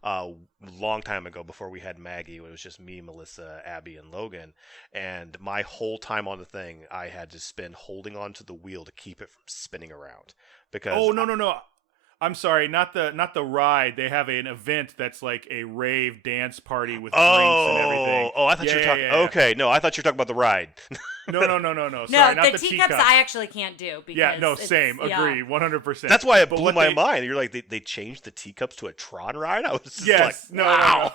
long time ago before we had Maggie. It was just me, Melissa, Abby, and Logan, and my whole time on the thing, I had to spend holding onto the wheel to keep it from spinning around. Because no. I'm sorry, not the ride. They have an event that's like a rave dance party with drinks and everything. Oh, I thought you were talking. Yeah. Okay, no, I thought you were talking about the ride. No. Sorry, not the the teacups I actually can't do. Because same. Agree, 100%. That's why it blew my mind. You're like, they changed the teacups to a Tron ride? I was just like, wow.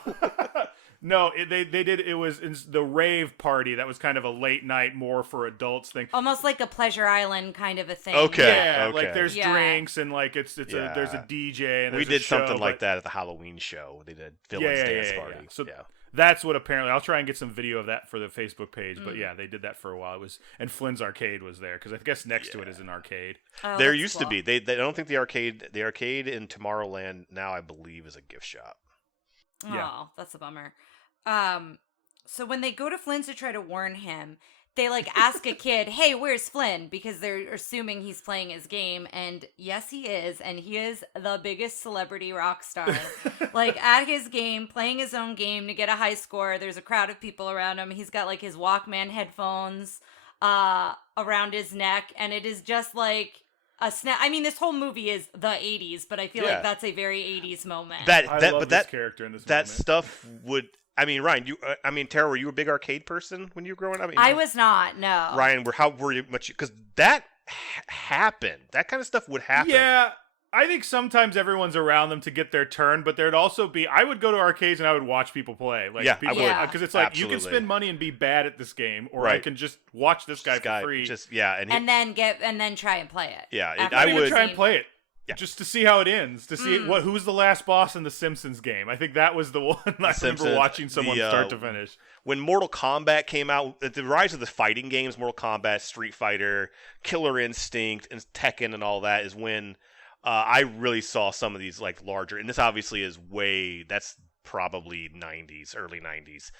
No, they did. It was the rave party that was kind of a late night, more for adults thing. Almost like a Pleasure Island kind of a thing. Okay. Like there's drinks and like there's a DJ and we did something like that at the Halloween show. They did villains dance party. Yeah. So that's what apparently. I'll try and get some video of that for the Facebook page. But yeah, they did that for a while. And Flynn's Arcade was there because I guess next to it is an arcade. Oh, there used to be. They don't think the arcade in Tomorrowland now I believe is a gift shop. Oh, that's a bummer. So when they go to Flynn's to try to warn him, they like ask a kid, "Hey, where's Flynn?" Because they're assuming he's playing his game, and yes, he is, and he is the biggest celebrity rock star. Like at his game, playing his own game to get a high score. There's a crowd of people around him. He's got like his Walkman headphones around his neck, and it is just like a snap. I mean, this whole movie is the 80s, but I feel like that's a very 80s moment. I love this character in this that moment. Stuff would. I mean, Ryan, Tara, were you a big arcade person when you were growing up? I was not, no. Ryan, how were you much? Because that happened. That kind of stuff would happen. Yeah, I think sometimes everyone's around them to get their turn, but there'd also be. I would go to arcades and I would watch people play. Like, I would. Because it's like Absolutely. you can spend money and be bad at this game, or I can just watch this guy for free. And then try and play it. Yeah, I would try and play it. Yeah. Just to see how it ends, to see who's the last boss in the Simpsons game. I think that was the one I remember watching someone start to finish. When Mortal Kombat came out, at the rise of the fighting games, Mortal Kombat, Street Fighter, Killer Instinct, and Tekken and all that is when I really saw some of these like larger, and this obviously is that's probably 90s, early 90s,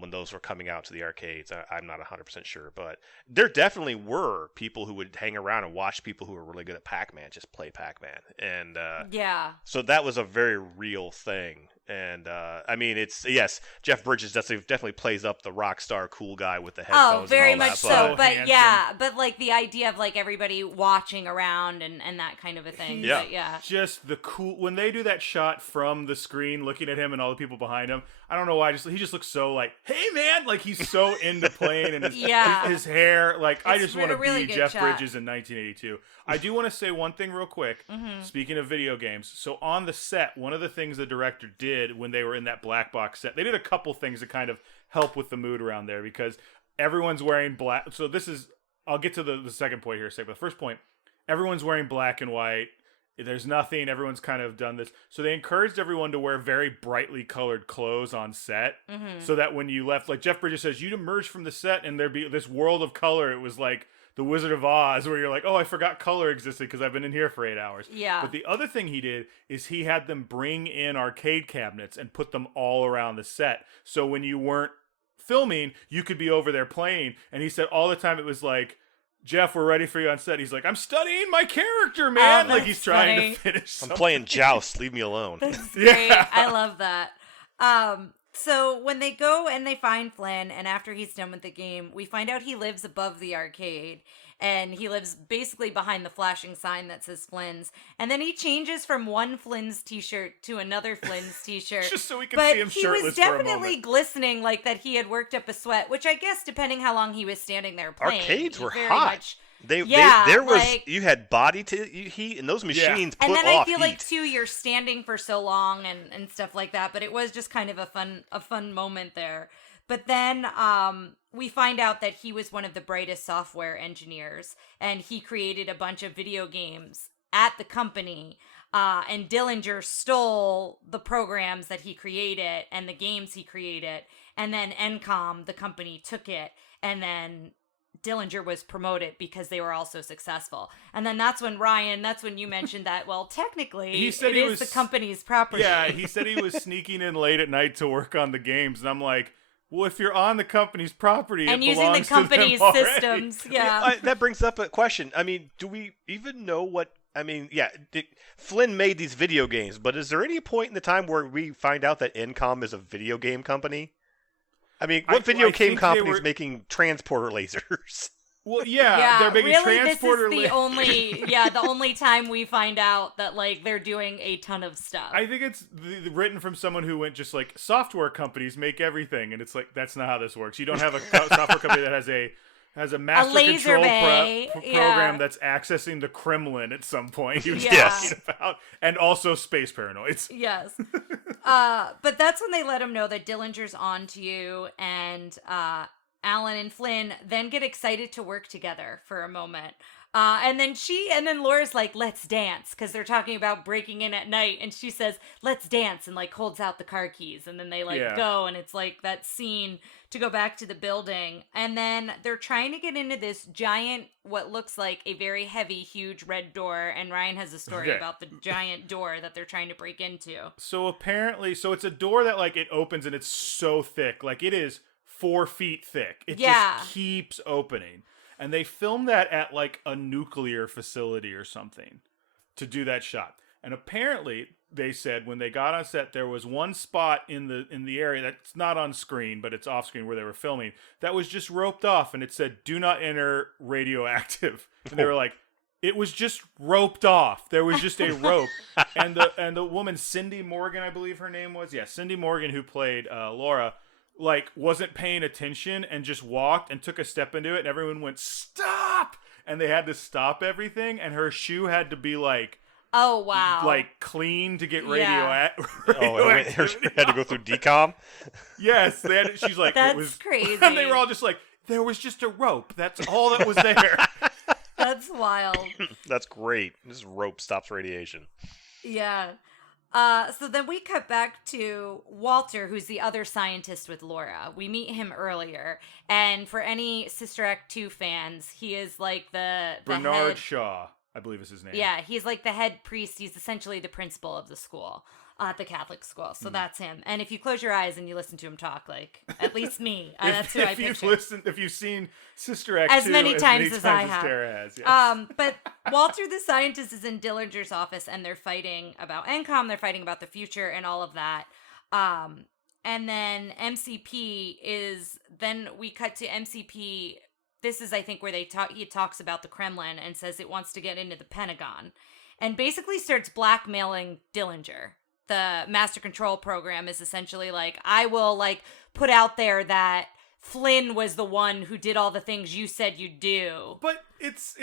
when those were coming out to the arcades. I'm not 100% sure, but there definitely were people who would hang around and watch people who were really good at Pac-Man just play Pac-Man. And so that was a very real thing. And I mean, Jeff Bridges definitely plays up the rock star cool guy with the headphones. Oh, very and all much that, so. But but like the idea of like everybody watching around and that kind of a thing. Just the cool when they do that shot from the screen, looking at him and all the people behind him. I don't know why. He just looks so like, hey man, like he's so into playing and his hair. Like I just want to be Jeff Bridges in 1982. I do want to say one thing real quick. Speaking of video games, so on the set, one of the things the director did when they were in that black box set, they did a couple things to kind of help with the mood around there because everyone's wearing black. So this is, I'll get to the second point here in a second. But the first point, everyone's wearing black and white. There's nothing. Everyone's kind of done this. So they encouraged everyone to wear very brightly colored clothes on set, so that when you left, like Jeff Bridges says, you'd emerge from the set and there'd be this world of color. It was like the Wizard of Oz, where you're like, oh, I forgot color existed because I've been in here for 8 hours. Yeah. But the other thing he did is he had them bring in arcade cabinets and put them all around the set. So when you weren't filming, you could be over there playing. And he said all the time it was like, Jeff, we're ready for you on set. He's like, I'm studying my character, man. Like he's trying to finish I'm something. playing Joust. Leave me alone. That's great. I love that. So when they go and they find Flynn, and after he's done with the game, we find out he lives above the arcade. And he lives basically behind the flashing sign that says Flynn's. And then he changes from one Flynn's t-shirt to another Flynn's t-shirt. Just so we can see him shirtless for a moment. But he was definitely glistening, like that he had worked up a sweat, which I guess, depending how long he was standing there playing. Arcades were very hot. much- There was like- you had body to heat, and those machines put and then off I feel heat. like too, you're standing for so long and stuff like that. But it was just kind of a fun moment there. But then we find out that he was one of the brightest software engineers, and he created a bunch of video games at the company. And Dillinger stole the programs that he created and the games he created, and then Encom, the company, took it, and then Dillinger was promoted because they were all so successful. And then that's when you mentioned that, well, technically, it is the company's property. Yeah, he said he was sneaking in late at night to work on the games, and I'm like, well, if you're on the company's property, and it using the belongs to them company's already. systems, yeah. That brings up a question. I mean, do we even know what... I mean, yeah, Flynn made these video games, but is there any point in the time where we find out that Encom is a video game company? I mean, what video game company is making transporter lasers? Well, yeah, they're making really, transporter this is the only time we find out that like they're doing a ton of stuff. I think it's written from someone who went just like, software companies make everything, and it's like, that's not how this works. You don't have a software company that has a master laser control bay. program that's accessing the Kremlin at some point. He was Yes. talking about, and also space paranoids. Yes. But that's when they let him know that Dillinger's on to you, and Alan and Flynn then get excited to work together for a moment. And then Laura's like, let's dance, because they're talking about breaking in at night, and she says, let's dance, and like holds out the car keys, and then they go, and it's like that scene to go back to the building. And then they're trying to get into this giant, what looks like a very heavy, huge red door, and Ryan has a story about the giant door that they're trying to break into. So apparently, it's a door that like it opens and it's so thick, like it is 4 feet thick. It just keeps opening. And they filmed that at like a nuclear facility or something to do that shot. And apparently, they said when they got on set, there was one spot in the area that's not on screen, but it's off screen where they were filming, that was just roped off, and it said, "Do not enter radioactive." And they were like, it was just roped off. There was just a rope. And the woman, Cindy Morgan, I believe her name was. Yeah, Cindy Morgan, who played Laura, like wasn't paying attention and just walked and took a step into it, and everyone went, "Stop!" And they had to stop everything, and her shoe had to be like, oh wow, like clean to get radioactive. Her had to go through decom. Yes, they had. She's like, that's it was crazy. And they were all just like, there was just a rope. That's all that was there. That's wild. That's great. This rope stops radiation. Yeah. So then we cut back to Walter, who's the other scientist with Laura. We meet him earlier, and for any Sister Act 2 fans, he is like the Bernard head... Shaw, I believe is his name. Yeah, he's like the head priest. He's essentially the principal of the school, the Catholic school. So that's him. And if you close your eyes and you listen to him talk, like at least me, that's who I picture. If you've seen Sister Act as 2 many times as I have. Tara has, yes. But Walter the scientist is in Dillinger's office, and they're fighting about Encom, they're fighting about the future and all of that. And then MCP is, then we cut to MCP. This is, I think, where he talks about the Kremlin and says it wants to get into the Pentagon, and basically starts blackmailing Dillinger. The master control program is essentially like, I will like put out there that Flynn was the one who did all the things you said you'd do. But it's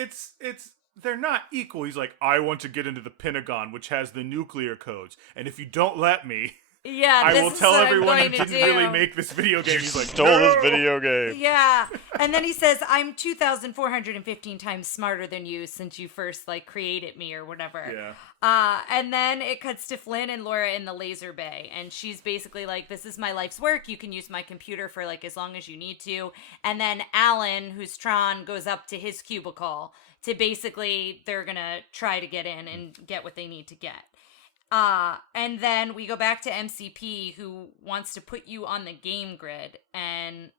they're not equal. He's like, I want to get into the Pentagon, which has the nuclear codes, and if you don't let me, Yeah, I this will is tell what everyone I'm you going to didn't really do. make this video game. You He's like, stole no! this video game. Yeah. And then he says, I'm 2,415 times smarter than you since you first like created me or whatever. Yeah. And then it cuts to Flynn and Laura in the laser bay. And she's basically like, this is my life's work. You can use my computer for like as long as you need to. And then Alan, who's Tron, goes up to his cubicle to basically, they're going to try to get in and get what they need to get. And then we go back to MCP, who wants to put you on the game grid, and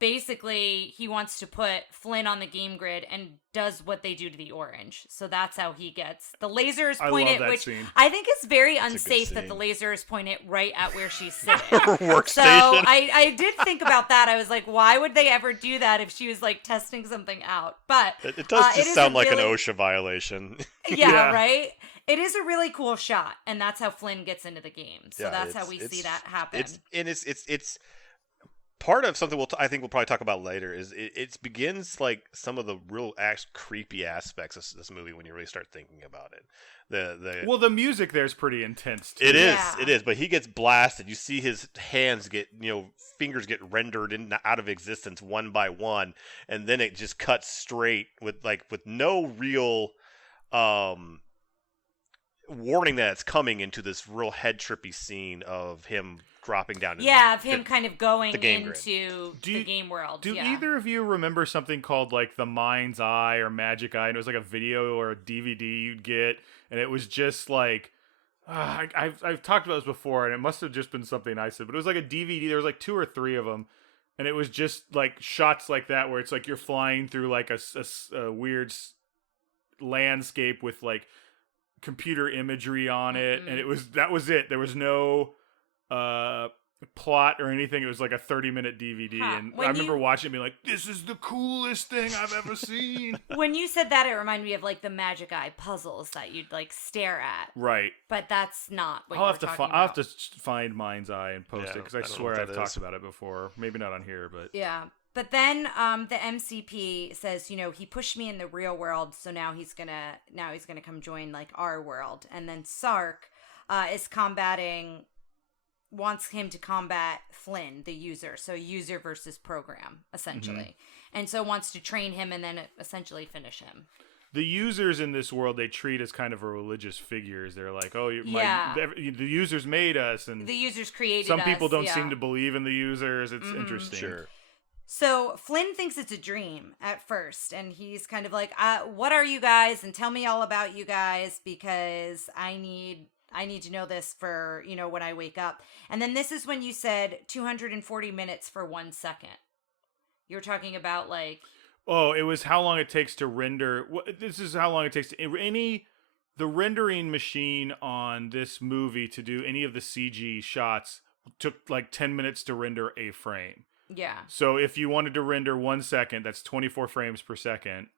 basically he wants to put Flynn on the game grid and does what they do to the orange. So that's how he gets the lasers I pointed, love that which scene. I think is very a good unsafe that the scene. lasers point it right at where she's sitting. Workstation. So I did think about that. I was like, why would they ever do that if she was like testing something out? But It does it just is sound a like really- an OSHA violation. yeah, Yeah. right? It is a really cool shot, and that's how Flynn gets into the game. So Yeah, that's how it's- we it's- see that happen. It's part of something I think we'll probably talk about later. Is it begins like some of the real creepy aspects of this movie when you really start thinking about it. Well, the music there's pretty intense too. It is, Yeah. it is. But he gets blasted. You see his hands get, fingers get rendered out of existence one by one, and then it just cuts straight with no real warning that it's coming into this real head trippy scene of him dropping down. into yeah, of the- him kind of going the game grid. into the game world. Do yeah. either of you remember something called like the Mind's Eye or Magic Eye? And it was like a video or a DVD you'd get, and it was just like I've talked about this before, and it must have just been something I said, but it was like a DVD. There was like 2 or 3 of them, and it was just like shots like that where it's like you're flying through like a weird landscape with like computer imagery on it, and that was it. There was no plot or anything. It was like a 30-minute DVD, and When I remember you- watching it and being like, this is the coolest thing I've ever seen. When you said that, it reminded me of like the Magic Eye puzzles that you'd like stare at, Right. but that's not what I'll you're have to talking I'll have about. to find Mind's Eye and post it, because I I don't know swear what I've that talked is. about it before. Maybe not on here, but Yeah. But then the MCP says, he pushed me in the real world, so now he's gonna come join like our world. And then Sark wants him to combat Flynn, the user. So user versus program, essentially. And so wants to train him and then essentially finish him. the users in this world they treat as kind of a religious figures. They're like, oh, Yeah. the users made us, and The users created some us, people don't yeah. seem to believe in the users. It's interesting. Sure. So Flynn thinks it's a dream at first, and he's kind of like, what are you guys? And tell me all about you guys, because I need to know this for, when I wake up. And then this is when you said 240 minutes for 1 second. You're talking about like... Oh, it was how long it takes to render. This is how long it takes to the rendering machine on this movie to do any of the CG shots took like 10 minutes to render a frame. Yeah. So if you wanted to render 1 second, that's 24 frames per second.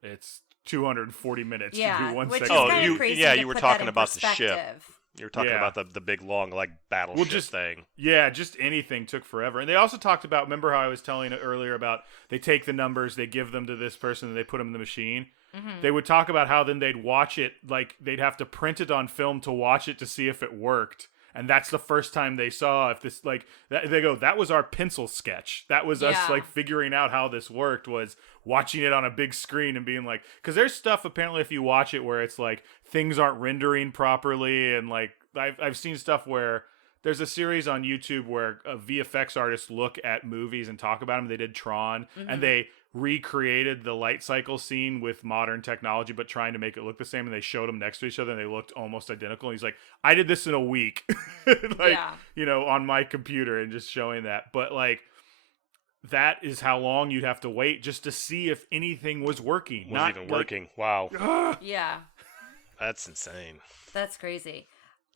It's 240 minutes to do 1 which second. is Oh, kind you- of crazy yeah, to you were put talking that in about the ship. perspective. You were talking Yeah. about the big long battleship thing. Yeah, just anything took forever. And they also talked about, remember how I was telling earlier about they take the numbers, they give them to this person, and they put them in the machine? Mm-hmm. They would talk about how then they'd watch it, like they'd have to print it on film to watch it to see if it worked. And that's the first time they saw if this, like, they go, that was our pencil sketch. That was us, Yeah. like, figuring out how this worked, was watching it on a big screen and being like, because there's stuff, apparently, if you watch it where it's like, things aren't rendering properly. And, like, I've seen stuff where there's a series on YouTube where VFX artists look at movies and talk about them. They did Tron, and they recreated the light cycle scene with modern technology, but trying to make it look the same. And they showed them next to each other, and they looked almost identical. And he's like, I did this in a week, like, Yeah. on my computer, and just showing that. But like, that is how long you'd have to wait just to see if anything was working. Was even working. Wow. Yeah. That's insane. That's crazy.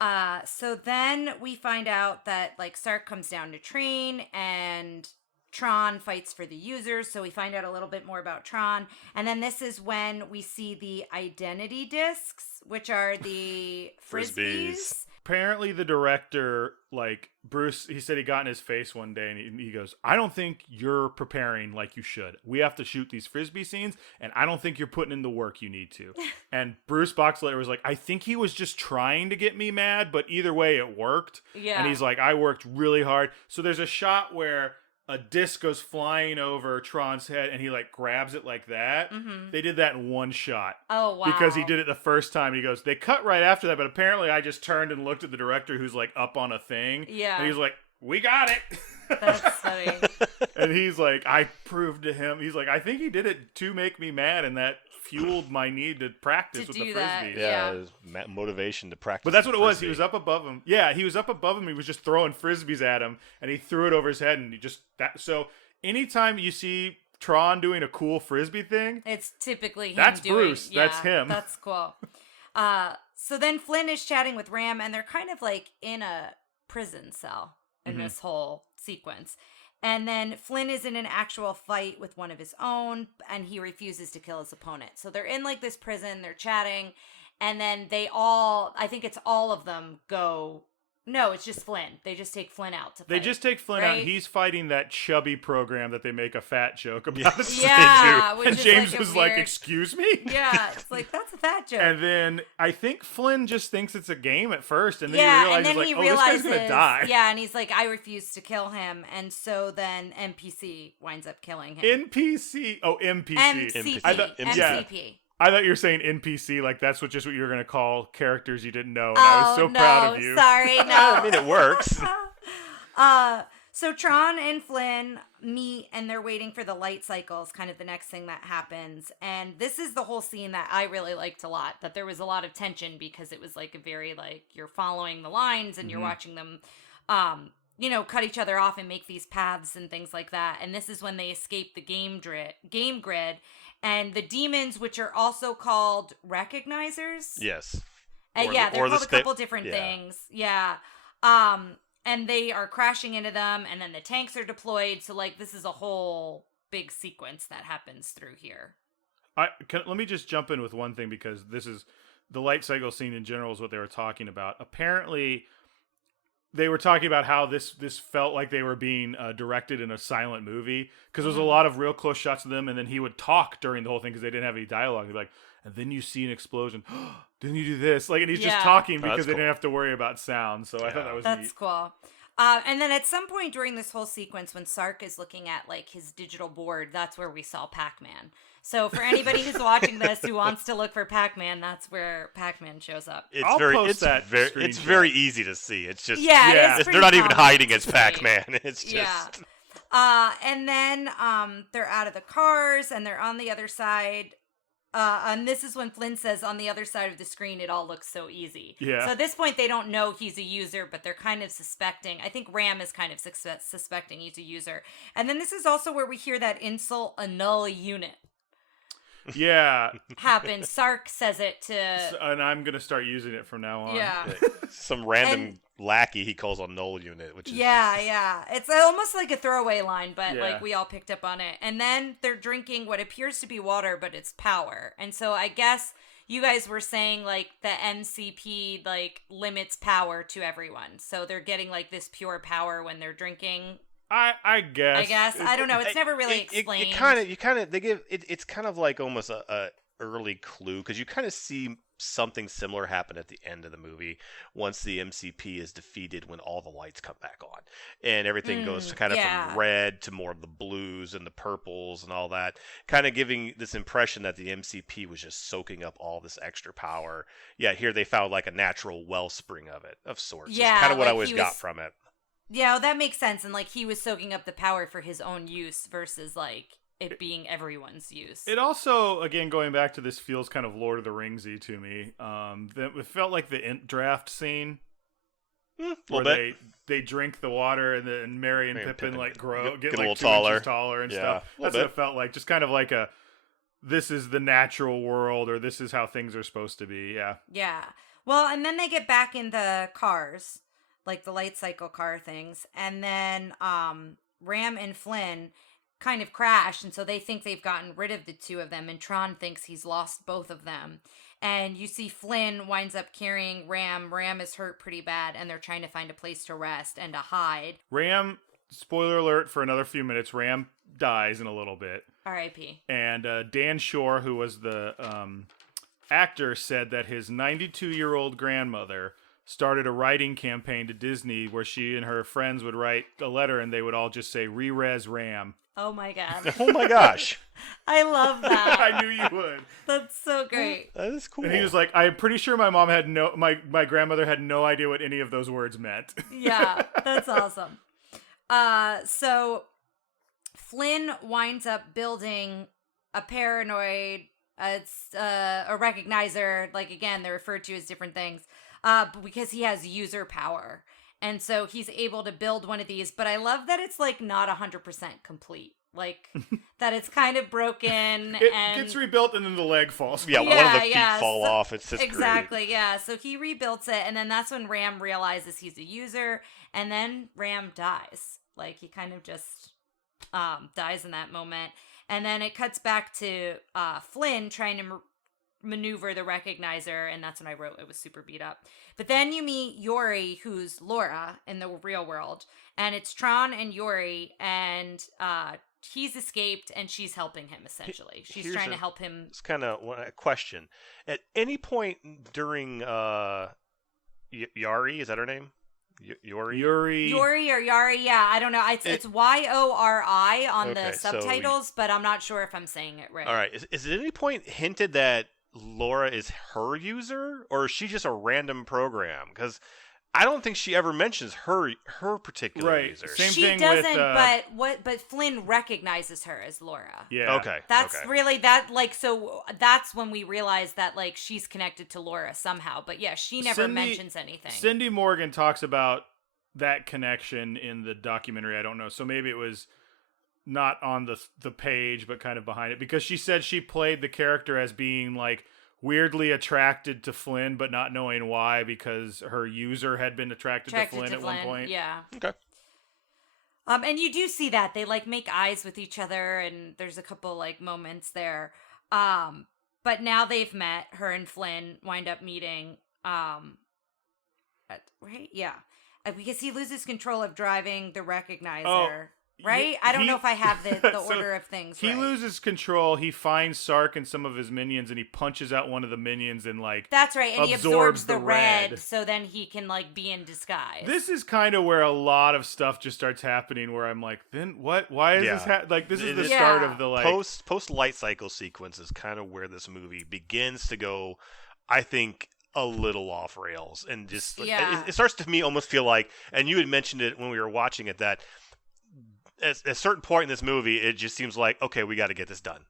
So then we find out that like Sark comes down to train and Tron fights for the users. So we find out a little bit more about Tron. And then this is when we see the identity discs, which are the frisbees. apparently the director, like Bruce, he said he got in his face one day and he goes, I don't think you're preparing like you should. We have to shoot these frisbee scenes and I don't think you're putting in the work you need to. And Bruce Boxleitner was like, I think he was just trying to get me mad, but either way it worked. Yeah. And he's like, I worked really hard. So there's a shot where a disc goes flying over Tron's head and he like grabs it like that. Mm-hmm. They did that in one shot. Oh, wow. Because he did it the first time. He goes, they cut right after that, but apparently I just turned and looked at the director who's like up on a thing. Yeah. And he's like, we got it. That's funny. And he's like, I proved to him. He's like, I think he did it to make me mad, and that fueled my need to practice with the do frisbees. that. Yeah, it was motivation to practice. But that's what it was. frisbee. He was up above him. Yeah, he was up above him. He was just throwing frisbees at him, and he threw it over his head, and he just that. So anytime you see Tron doing a cool frisbee thing, It's typically him That's doing. Bruce. Yeah, That's him. That's cool. So then Flynn is chatting with Ram, and they're kind of like in a prison cell in Mm-hmm. this whole sequence. And then Flynn is in an actual fight with one of his own, and he refuses to kill his opponent. So they're in like this prison, they're chatting, and then I think it's all of them go. No, it's just Flynn. They just take Flynn out to fight. they just take Flynn out. right? And he's fighting that chubby program that they make a fat joke about. Yeah, which And is James like a was like, weird- "Excuse me." Yeah, it's like, that's a fat joke. And then I think Flynn just thinks it's a game at first, and then yeah, he and realizes then like, he "Oh, realizes, this guy's gonna die." yeah, and he's like, I refuse to kill him, and so then NPC winds up killing him. NPC. Oh, MPC. MCP. I thought- yeah. MCP. I thought you were saying NPC, like that's what you were gonna call characters you didn't know, and I was so proud of you. Sorry, no. I mean, it works. So Tron and Flynn meet, and they're waiting for the light cycles, kind of the next thing that happens. And this is the whole scene that I really liked a lot, that there was a lot of tension because it was like a very, like, you're following the lines and you're watching them, cut each other off and make these paths and things like that. And this is when they escape the game grid. And the demons, which are also called recognizers. Yes. Yeah, they're called a couple different yeah. things. Yeah. And they are crashing into them, and then the tanks are deployed. So, like, this is a whole big sequence that happens through here. Let me just jump in with one thing, because this is the light cycle scene in general is what they were talking about. Apparently, they were talking about how this felt like they were being directed in a silent movie, because there was a lot of real close shots of them, and then he would talk during the whole thing because they didn't have any dialogue. He'd be like, and then you see an explosion. Didn't you do this? Like, and he's just talking because they cool. didn't have to worry about sound. So I thought that was That's neat. cool. And then at some point during this whole sequence, when Sark is looking at, like, his digital board, that's where we saw Pac-Man. So for anybody who's watching this who wants to look for Pac-Man, that's where Pac-Man shows up. I'll post that It's screenshot. very easy to see. It's just Yeah, they're not even hiding as Pac-Man. It's just And then they're out of the cars and they're on the other side. And this is when Flynn says, on the other side of the screen, it all looks so easy. Yeah. So at this point, they don't know he's a user, but they're kind of suspecting. I think Ram is kind of suspecting he's a user. And then this is also where we hear that insult, a null unit, Yeah. happen. Sark says it to... And I'm going to start using it from now on. Yeah. some random lackey he calls a null unit, which is Yeah. It's almost like a throwaway line, but Yeah. like we all picked up on it. And then they're drinking what appears to be water, but it's power. And so I guess you guys were saying like the MCP like limits power to everyone. So they're getting like this pure power when they're drinking. I guess. I don't know. It's never really explained. It's kind of like almost a early clue, because you kind of see something similar happen at the end of the movie once the MCP is defeated, when all the lights come back on and everything goes kind of from red to more of the blues and the purples and all that, kind of giving this impression that the MCP was just soaking up all this extra power. Yeah, here they found like a natural wellspring of it, of sorts. Yeah, It's kind of what like I always he got was- from it. Yeah, that makes sense. And like he was soaking up the power for his own use versus like it being everyone's use. It also, again, going back to this, feels kind of Lord of the Ringsy to me. It felt like the Int draft scene, where they drink the water, and then Merry and Pippin like get a like little 2 taller. inches taller and stuff. That's what it felt like. Just kind of like this is the natural world, or this is how things are supposed to be. Yeah. Yeah. Well, and then they get back in the cars, like the light cycle car things, and then Ram and Flynn kind of crash, and so they think they've gotten rid of the two of them, and Tron thinks he's lost both of them. And you see Flynn winds up carrying Ram. Ram is hurt pretty bad, and they're trying to find a place to rest and to hide. Ram, spoiler alert for another few minutes, Ram dies in a little bit. R.I.P. And Dan Shore, who was the actor, said that his 92-year-old grandmother started a writing campaign to Disney where she and her friends would write a letter and they would all just say, "Re-res Ram." Oh my god. Oh my gosh. I love that. I knew you would. That's so great. That is cool. And he was like, I'm pretty sure my mom had my grandmother had no idea what any of those words meant. Yeah, that's awesome. So Flynn winds up building a paranoid, it's a recognizer, like again, they're referred to as different things, because he has user power. And so he's able to build one of these, but I love that it's like not 100% complete. Like that it's kind of broken It and gets rebuilt and then the leg falls. yeah, one of the feet fall off. It's just exactly, great. yeah. So he rebuilds it, and then that's when Ram realizes he's a user, and then Ram dies. Like he kind of just dies in that moment. And then it cuts back to Flynn trying to maneuver the recognizer, and that's when I wrote it was super beat up. But then you meet Yori, who's Laura in the real world, and it's Tron and Yori, and he's escaped, and she's helping him, essentially. She's trying to help him. It's kind of a question. At any point during Yari, is that her name? Yori or Yari, yeah, I don't know. It's Yori on the subtitles, but I'm not sure if I'm saying it right. All right, is it at any point hinted that Laura is her user, or is she just a random program? Because I don't think she ever mentions her particular user. Same she thing doesn't, but Flynn recognizes her as Laura. Yeah. Okay. That's really that, like, so that's when we realize that, like, she's connected to Laura somehow. But yeah, she never mentions anything. Cindy Morgan talks about that connection in the documentary. I don't know. So maybe it was not on the page, but kind of behind it, because she said she played the character as being like weirdly attracted to Flynn, but not knowing why, because her user had been attracted to Flynn at one point. Yeah. Okay. And you do see that they like make eyes with each other, and there's a couple like moments there. But now they've met. Her and Flynn wind up meeting. Right? Yeah. Because he loses control of driving the recognizer. Oh. Right? I don't know if I have the order of things. He loses control. He finds Sark and some of his minions, and he punches out one of the minions and like that's right, and he absorbs the red, so then he can like be in disguise. This is kind of where a lot of stuff just starts happening. Where I'm like, then what? Why is this like? This is the start of the like post light cycle sequence is kind of where this movie begins to go. I think a little off rails, and just it starts to me almost feel like. And you had mentioned it when we were watching it that. At a certain point in this movie, it just seems like, okay, we got to get this done.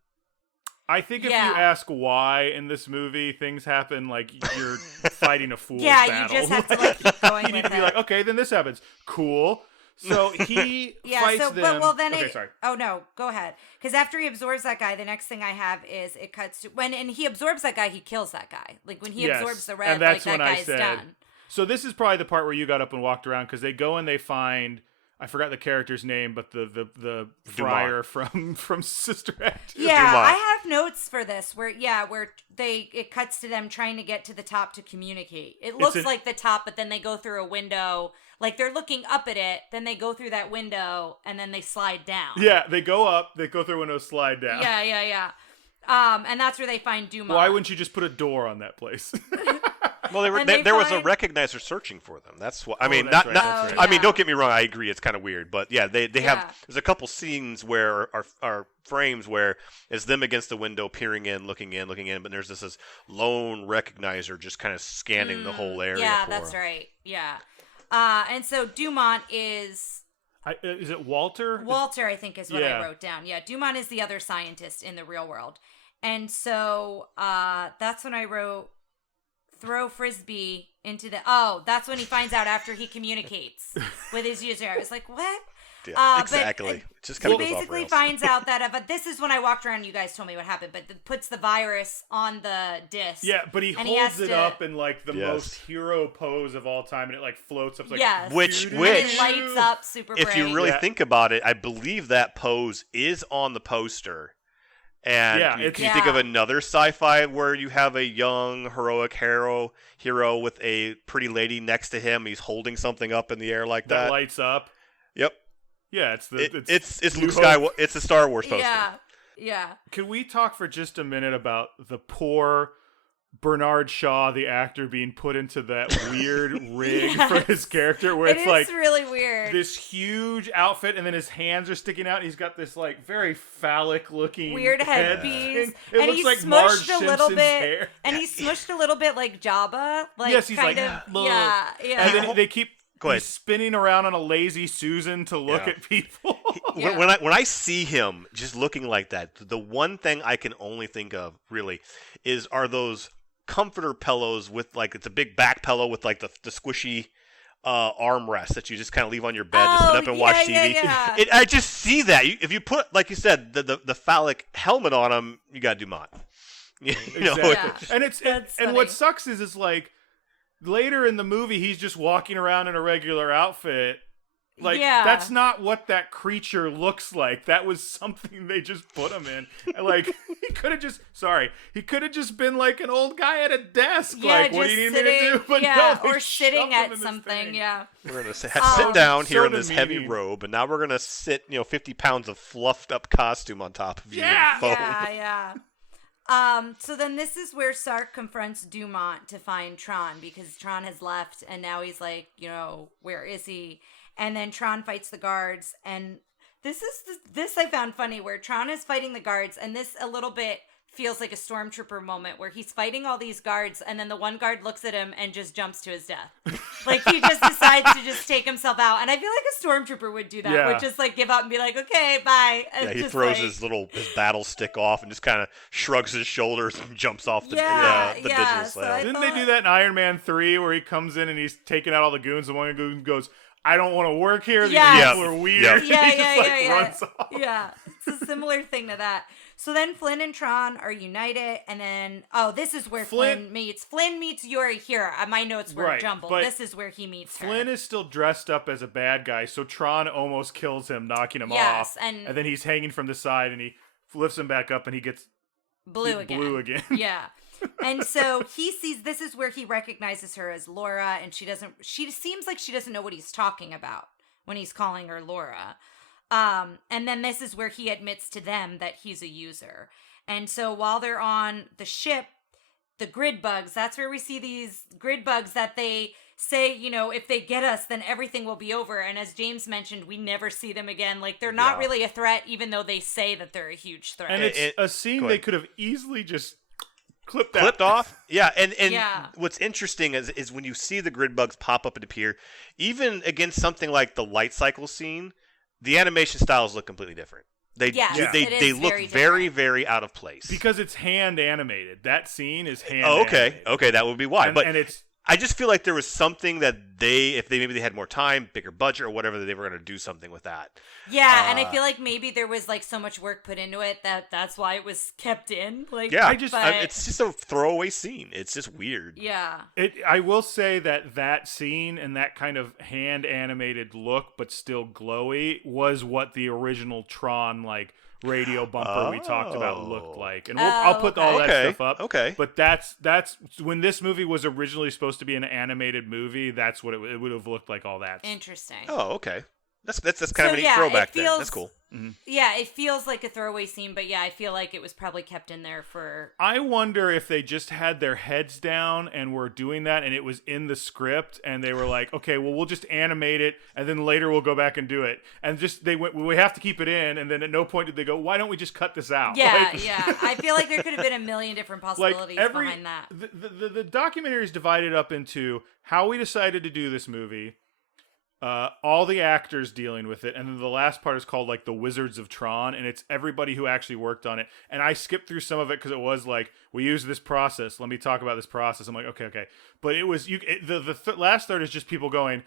I think if you ask why in this movie things happen, like you're fighting a fool's battle. Yeah, you just have to like keep going you need to be like, okay, then this happens. Cool. So he fights them. But well, then sorry. Oh no, go ahead. Because after he absorbs that guy, the next thing I have is it cuts to and he absorbs that guy, he kills that guy. Like when he absorbs the red, and that's like when that guy's done. So this is probably the part where you got up and walked around, because they go and they find. I forgot the character's name, but the friar from Sister Act. Yeah, I have notes for this where it cuts to them trying to get to the top to communicate. It looks like the top, but then they go through a window. Like they're looking up at it, then they go through that window, and then they slide down. Yeah, they go up, they go through a window, slide down. Yeah. And that's where they find Dumont. Why wouldn't you just put a door on that place? Well, there was a recognizer searching for them. That's what I mean. I mean, don't get me wrong. I agree, it's kind of weird, but yeah, they have. There's a couple scenes where are frames where it's them against the window, peering in, looking in, but there's this lone recognizer just kind of scanning the whole area. Yeah, that's right. Yeah, and so Dumont is. Is it Walter? Walter, I think, is what I wrote down. Yeah, Dumont is the other scientist in the real world, and so that's when I wrote. Throw frisbee into the... Oh, that's when he finds out after he communicates with his user. I was like, what? Yeah, But, exactly. Just kind he of goes off basically rails. finds out that, but this is when I walked around, you guys told me what happened, but puts the virus on the disc. Yeah, but he and holds has it to- up in like the Yes. most hero pose of all time, and it like floats up. It's like, Yes. Which- And which- it lights up super bright. If you really Yeah. think about it, I believe that pose is on the poster. And Yeah, can you it's- think of Yeah. another sci-fi where you have a young heroic hero with a pretty lady next to him? He's holding something up in the air like that that. lights up. Yep, Yeah, it's the it's New Luke Hope. Skywalker. It's a Star Wars poster. Yeah. Can we talk for just a minute about the poor Bernard Shaw, the actor, being put into that weird rig for Yes. his character, where it's It like is really weird. this huge outfit, and then his hands are sticking out, and he's got this like very phallic looking Weird head headpiece. thing. It And looks he like smushed Marge a little Simpson's bit. hair. And he smushed a little bit like Jabba. Like, Yes, he's kind like, of, "Ugh." yeah. And then they keep Go ahead. he's spinning around on a lazy Susan to look Yeah. at people. Yeah. When I see him just looking like that, the one thing I can only think of really are those comforter pillows with like it's a big back pillow with like the squishy armrest that you just kind of leave on your bed to sit up and watch TV. Yeah. I just see that. If you put, like you said, the phallic helmet on him, you got to do mine. You know, Exactly. Yeah. And it's That's and what funny. sucks is it's like later in the movie he's just walking around in a regular outfit. Like Yeah. that's not what that creature looks like. That was something they just put him in. Like he could have just been like an old guy at a desk. Yeah, like what do just you need me to sitting- do? But yeah, no, they or sitting shoved him at in this something. thing. Yeah. we're gonna sit down here so in this heavy demeaning. robe, and now we're gonna sit 50 pounds of fluffed up costume on top of you. Yeah. and phone. Yeah. So then this is where Sark confronts Dumont to find Tron because Tron has left and now he's like, where is he? And then Tron fights the guards, and this I found funny where Tron is fighting the guards, and this a little bit feels like a stormtrooper moment where he's fighting all these guards, and then the one guard looks at him and just jumps to his death. Like he just decides to just take himself out, and I feel like a stormtrooper would do that, Yeah. would just like give up and be like, okay, bye. And Yeah, he just, throws like- his battle stick off and just kind of shrugs his shoulders and jumps off the Yeah, digital yeah, so slab. I Didn't they do that in Iron Man 3 where he comes in and he's taking out all the goons and one goon goes, I don't want to work here. These Yes. people are weird. Yep. Yeah, he just yeah. runs off. Yeah, it's a similar thing to that. So then Flynn and Tron are united, and then this is where Flynn meets. Flynn meets Yuri here. My notes were Right, jumbled. but This is where he meets her. Flynn is still dressed up as a bad guy, so Tron almost kills him, knocking him Yes, off. and- then he's hanging from the side, and he lifts him back up, and he gets blue again. blue again. Yeah. And so he sees this is where he recognizes her as Laura, and she seems like she doesn't know what he's talking about when he's calling her Laura. And then this is where he admits to them that he's a user. And so while they're on the ship, the grid bugs, that's where we see these grid bugs that they say, if they get us, then everything will be over. And as James mentioned, we never see them again. Like, they're not Yeah. really a threat, even though they say that they're a huge threat. And it's a Go scene ahead. they could have easily just clipped out. Clipped off. Yeah, and Yeah. what's interesting is when you see the grid bugs pop up and appear, even against something like the light cycle scene, the animation styles look completely different. They Yes, they, it is they look very very, different. very out of place. Because it's hand animated. That scene is hand Oh, animated. okay, that would be why. And it's I just feel like there was something that if they had more time, bigger budget or whatever, that they were going to do something with that. Yeah, and I feel like maybe there was like so much work put into it that's why it was kept in. Like, Yeah, but- it's just a throwaway scene. It's just weird. yeah, I will say that scene and that kind of hand animated look, but still glowy, was what the original Tron radio bumper we talked about looked like. And I'll put all that okay. stuff up. Okay. But that's when this movie was originally supposed to be an animated movie. That's what it would have looked like. All that. interesting. Oh, okay. That's kind of So, a neat yeah, throwback it then. feels- That's cool. Yeah, it feels like a throwaway scene, but yeah, I feel like it was probably kept in there for. I wonder if they just had their heads down and were doing that, and it was in the script, and they were like, "Okay, well, we'll just animate it, and then later we'll go back and do it." And just they went, "We have to keep it in," and then at no point did they go, "Why don't we just cut this out?" Yeah, Like- yeah. I feel like there could have been a million different possibilities behind that. The documentary is divided up into how we decided to do this movie, all the actors dealing with it, and then the last part is called the Wizards of Tron, and it's everybody who actually worked on it. And I skipped through some of it because it was like, we used this process, let me talk about this process. I'm like, okay, but it was the last third is just people going,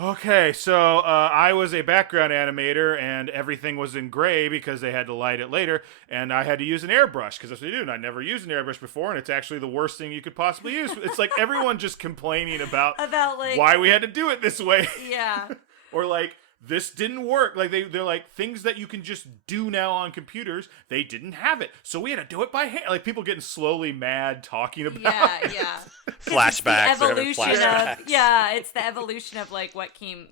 Okay, so I was a background animator, and everything was in gray because they had to light it later, and I had to use an airbrush because that's what they do. And I never used an airbrush before, and it's actually the worst thing you could possibly use. It's like everyone just complaining about like why we had to do it this way, yeah. or like this didn't work. Like they're like things that you can just do now on computers. They didn't have it, so we had to do it by hand. Like people getting slowly mad talking about. Yeah. Flashbacks. The evolution flashbacks. it's the evolution of like what came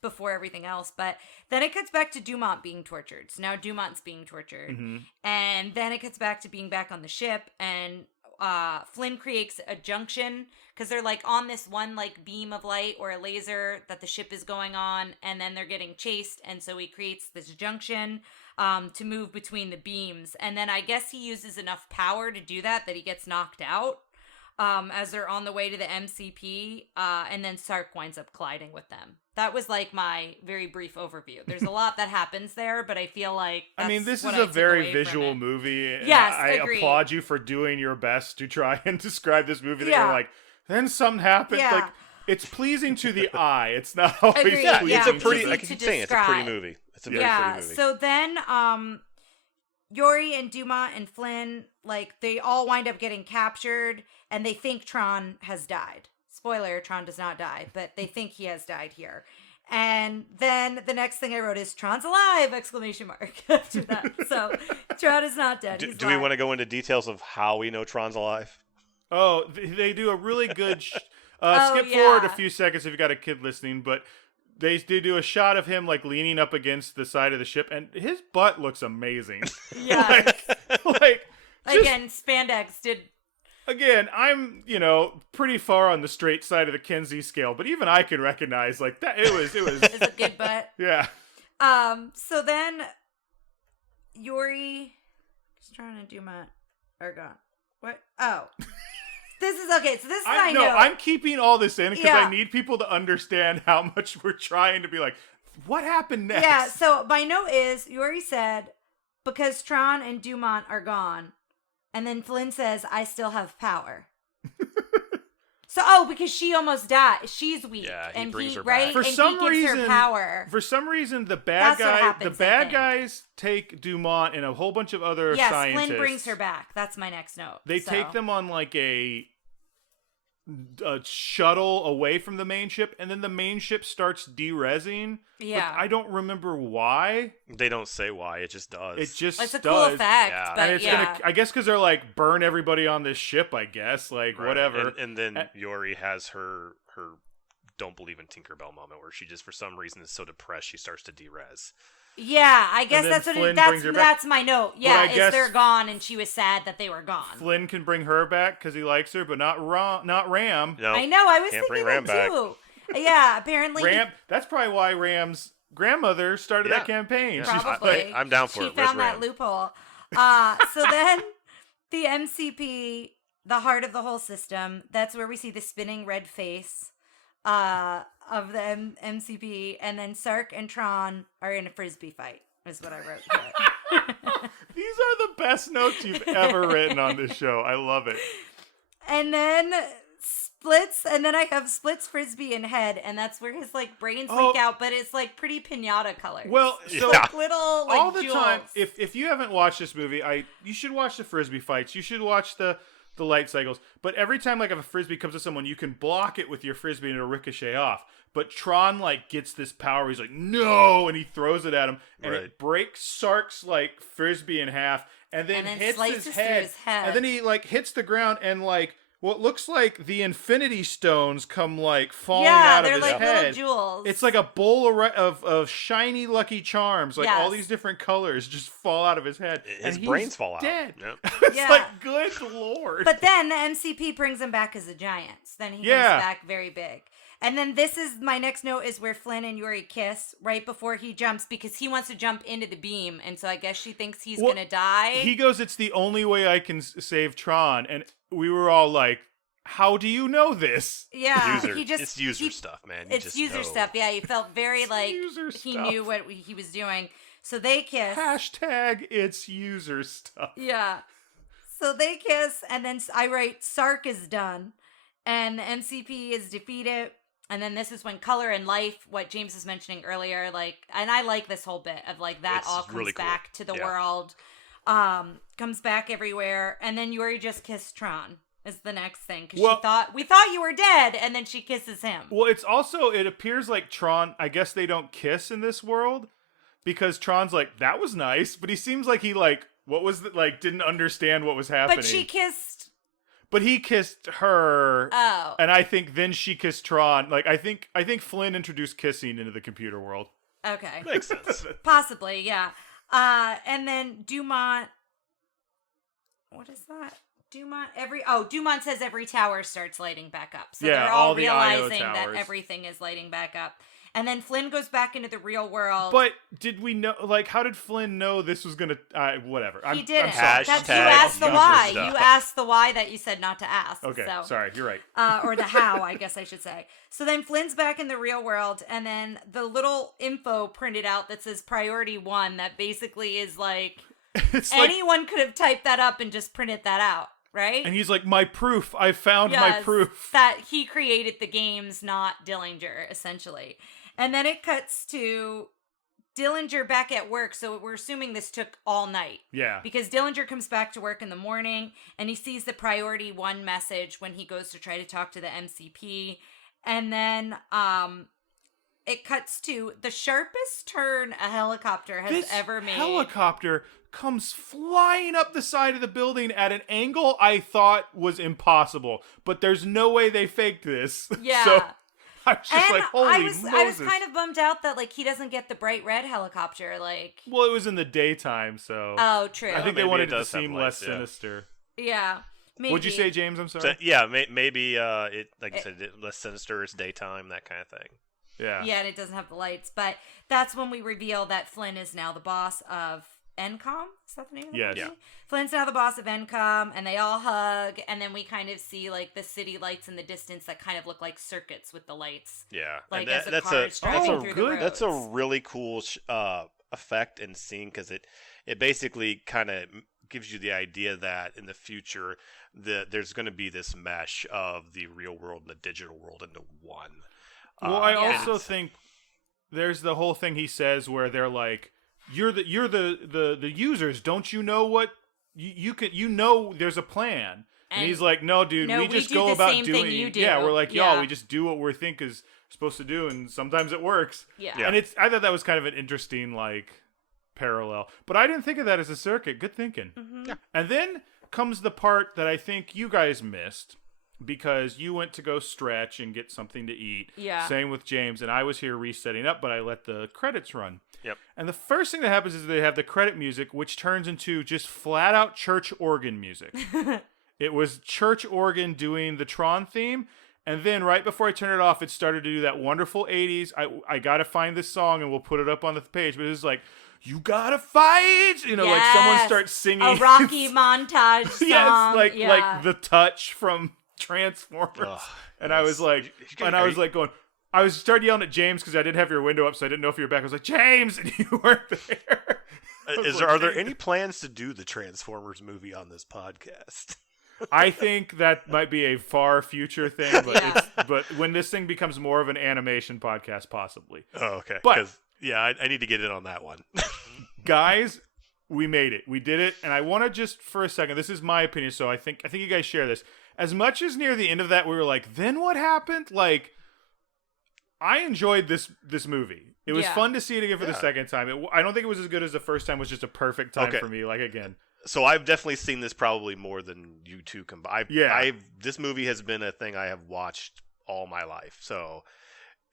before everything else. But then it cuts back to Dumont being tortured. So now Dumont's being tortured. Mm-hmm. And then it cuts back to being back on the ship, and Flynn creates a junction because they're like on this one like beam of light or a laser that the ship is going on, and then they're getting chased, and so he creates this junction to move between the beams. And then I guess he uses enough power to do that he gets knocked out as they're on the way to the MCP, and then Sark winds up colliding with them. That was like my very brief overview. There's a lot that happens there, but I feel like This is a very visual movie. Yes, I agreed. applaud you for doing your best to try and describe this movie. That Yeah. you're like, then something happened. Yeah. Like, it's pleasing to the eye. It's not always Agreed. Yeah, pleasing. it's a Easy pretty. to I keep saying it's a pretty describe. movie. It's a very Yeah, pretty movie. so then Yori and Dumont and Flynn, like, they all wind up getting captured, and they think Tron has died. Spoiler, Tron does not die, but they think he has died here. And then the next thing I wrote is Tron's alive! Exclamation mark after that. So Tron is not dead. Do we want to go into details of how we know Tron's alive? Oh, they do a really good. Skip yeah. forward a few seconds if you got a kid listening, but they do a shot of him like leaning up against the side of the ship, and his butt looks amazing. Yeah. like just- Again, spandex did. Again, I'm pretty far on the straight side of the Kinsey scale, but even I can recognize like that. It was Is a good butt. yeah. So then Yori is trying to do my gone. What? Oh. This is okay. So this is my note. I'm keeping all this in because Yeah. I need people to understand how much we're trying to be like, what happened next? Yeah, so my note is Yori said, because Tron and Dumont are gone. And then Flynn says, I still have power. So, because she almost died. She's weak. Yeah, he and brings her right? back. For and some he gives reason, her power. For some reason, the bad That's what happens, I think. guys take Dumont and a whole bunch of other Yes, scientists. Flynn brings her back. That's my next note. They take them on like a shuttle away from the main ship, and then the main ship starts de-rezzing. Yeah. But I don't remember why. They don't say why. It just does. It just It's a does. cool effect, Yeah. but And it's yeah. gonna, I guess, because they're like burn everybody on this ship. I guess, like Right. whatever. And then Yori has her don't believe in Tinkerbell moment where she just for some reason is so depressed she starts to de-res. Yeah, I guess then that's what Flynn it, brings her back. that's my note. Yeah, I is guess- they're gone and she was sad that they were gone. Flynn can bring her back because he likes her, but not Ram. No, I know, I was Can't thinking bring that Ram too. Yeah, apparently Ram. That's probably why Ram's grandmother started that Yeah. campaign. Yeah. She's Probably. like, I'm down for she it. Where's found that Ram? loophole. So then the MCP, the heart of the whole system, that's where we see the spinning red face of the MCP, and then Sark and Tron are in a frisbee fight, is what I wrote here. These are the best notes you've ever written on this show. I love it. And then Splits, and then I have Splits frisbee and head, and that's where his like brains leak out, but it's like pretty pinata colors. Well, so Yeah. little like all the jewels. time, if you haven't watched this movie, you should watch the frisbee fights. You should watch the light cycles. But every time like if a frisbee comes to someone, you can block it with your frisbee and it'll ricochet off. But Tron like gets this power. He's like, no, and he throws it at him, and Right. it breaks Sark's like frisbee in half, and then hits slices his through head, his head. and then he like hits the ground, and like what looks like the Infinity Stones come like falling out of they're his like head. little jewels. It's like a bowl of shiny Lucky Charms, like all Yes. these different colors just fall out of his head. His and brains he's fall out. Dead. Yep. It's Yeah. like, good lord. But then the MCP brings him back as a giant. So then he Yeah. comes back very big. And then this is my next note is where Flynn and Yuri kiss right before he jumps because he wants to jump into the beam. And so I guess she thinks he's Well, going to die. He goes, it's the only way I can save Tron. And we were all like, how do you know this? yeah. User. He just, It's user he- stuff, man. You It's just user know. stuff. Yeah. He felt very like user he stuff. knew what he was doing. So they kiss. Hashtag it's user stuff. Yeah. So they kiss, and then I write Sark is done, and the MCP is defeated, And then this is when color and life, what James was mentioning earlier, like, and I like this whole bit of like that It's all comes really cool. back to the Yeah. world, comes back everywhere, and then Yuri just kissed Tron is the next thing because we thought you were dead, and then she kisses him. Well, it's also, it appears like Tron, I guess they don't kiss in this world because Tron's like, that was nice, but he seems like he like, what was the, like, didn't understand what was happening. But she kissed. But he kissed her. Oh. And I think then she kissed Tron. Like, I think Flynn introduced kissing into the computer world. Okay. Makes sense. Possibly, yeah. And then Dumont. What is that? Dumont says every tower starts lighting back up. So Yeah, they're all all the IO realizing that towers. everything is lighting back up. And then Flynn goes back into the real world. But did we know, like, how did Flynn know this was going to, whatever. He didn't. I'm sorry. That's, you Hashtag asked the user why. stuff. You asked the why that you said not to ask. Okay, so. sorry, you're right. Or the how, I guess I should say. So then Flynn's back in the real world, and then the little info printed out that says priority 1 that basically is like, It's like, anyone could have typed that up and just printed that out, right? and he's like, my proof. I found my Yes, proof. that he created the games, not Dillinger, essentially. And then it cuts to Dillinger back at work, so we're assuming this took all night. Yeah. Because Dillinger comes back to work in the morning, and he sees the priority 1 message when he goes to try to talk to the MCP. And then it cuts to the sharpest turn a helicopter has This ever made. helicopter comes flying up the side of the building at an angle I thought was impossible. But there's no way they faked this. Yeah. So I was just And like, holy I was Moses. kind of bummed out that like he doesn't get the bright red helicopter. Like, Well, it was in the daytime, so oh, true. I think they Maybe wanted it it to does have seem lights, less yeah. sinister. Yeah. Maybe. What'd you say, James? I'm sorry. So, yeah, maybe it, like I said, less sinister. It's daytime, that kind of thing. Yeah. Yeah, and it doesn't have the lights. But that's when we reveal that Flynn is now the boss of NCOM. Is that the name of the Yes. company? Yeah. Flynn's now the boss of NCOM, and they all hug, and then we kind of see like the city lights in the distance that kind of look like circuits with the lights. Yeah, Like and as the that's cars driving oh, through good. the roads. That's a really cool effect and scene because it basically kind of gives you the idea that in the future there's going to be this mesh of the real world and the digital world into one. Well, I Yeah. also think there's the whole thing he says where they're like, "You're the users. Don't you know what you can? You know, there's a plan." And he's like, "No, dude. No, we we just do go the about same thing doing. you do." Yeah, we're like, Yeah. y'all. We just do what we think is supposed to do, and sometimes it works. Yeah. Yeah. And I thought that was kind of an interesting like parallel. But I didn't think of that as a circuit. Good thinking. Mhm. Yeah. And then comes the part that I think you guys missed because you went to go stretch and get something to eat. Yeah. Same with James, and I was here resetting up, but I let the credits run. Yep. And the first thing that happens is they have the credit music, which turns into just flat out church organ music. It was church organ doing the Tron theme. And then right before I turned it off, it started to do that wonderful 80s. I got to find this song and we'll put it up on the page. But it was like, you gotta fight. You know, like someone Yes. starts singing. A Rocky montage song. Yes, like yeah. the touch from Transformers. Ugh, and I was yes. like, Are you- going. I was started yelling at James because I didn't have your window up, so I didn't know if you were back. I was like, James, and you weren't there. I was like, Are there "James." any plans to do the Transformers movie on this podcast? I think that might be a far future thing, but Yeah. but when this thing becomes more of an animation podcast, possibly. Oh, okay. But- 'Cause, yeah, I need to get in on that one. Guys, we made it. We did it, and I want to just for a second. This is my opinion, so I think you guys share this. As much as near the end of that, we were like, then what happened? Like, I enjoyed this movie. It was Yeah. fun to see it again for the Yeah. second time. I don't think it was as good as the first time. It was just a perfect time Okay. for me. Like again, So I've definitely seen this probably more than you two combined. Yeah. This movie has been a thing I have watched all my life. So,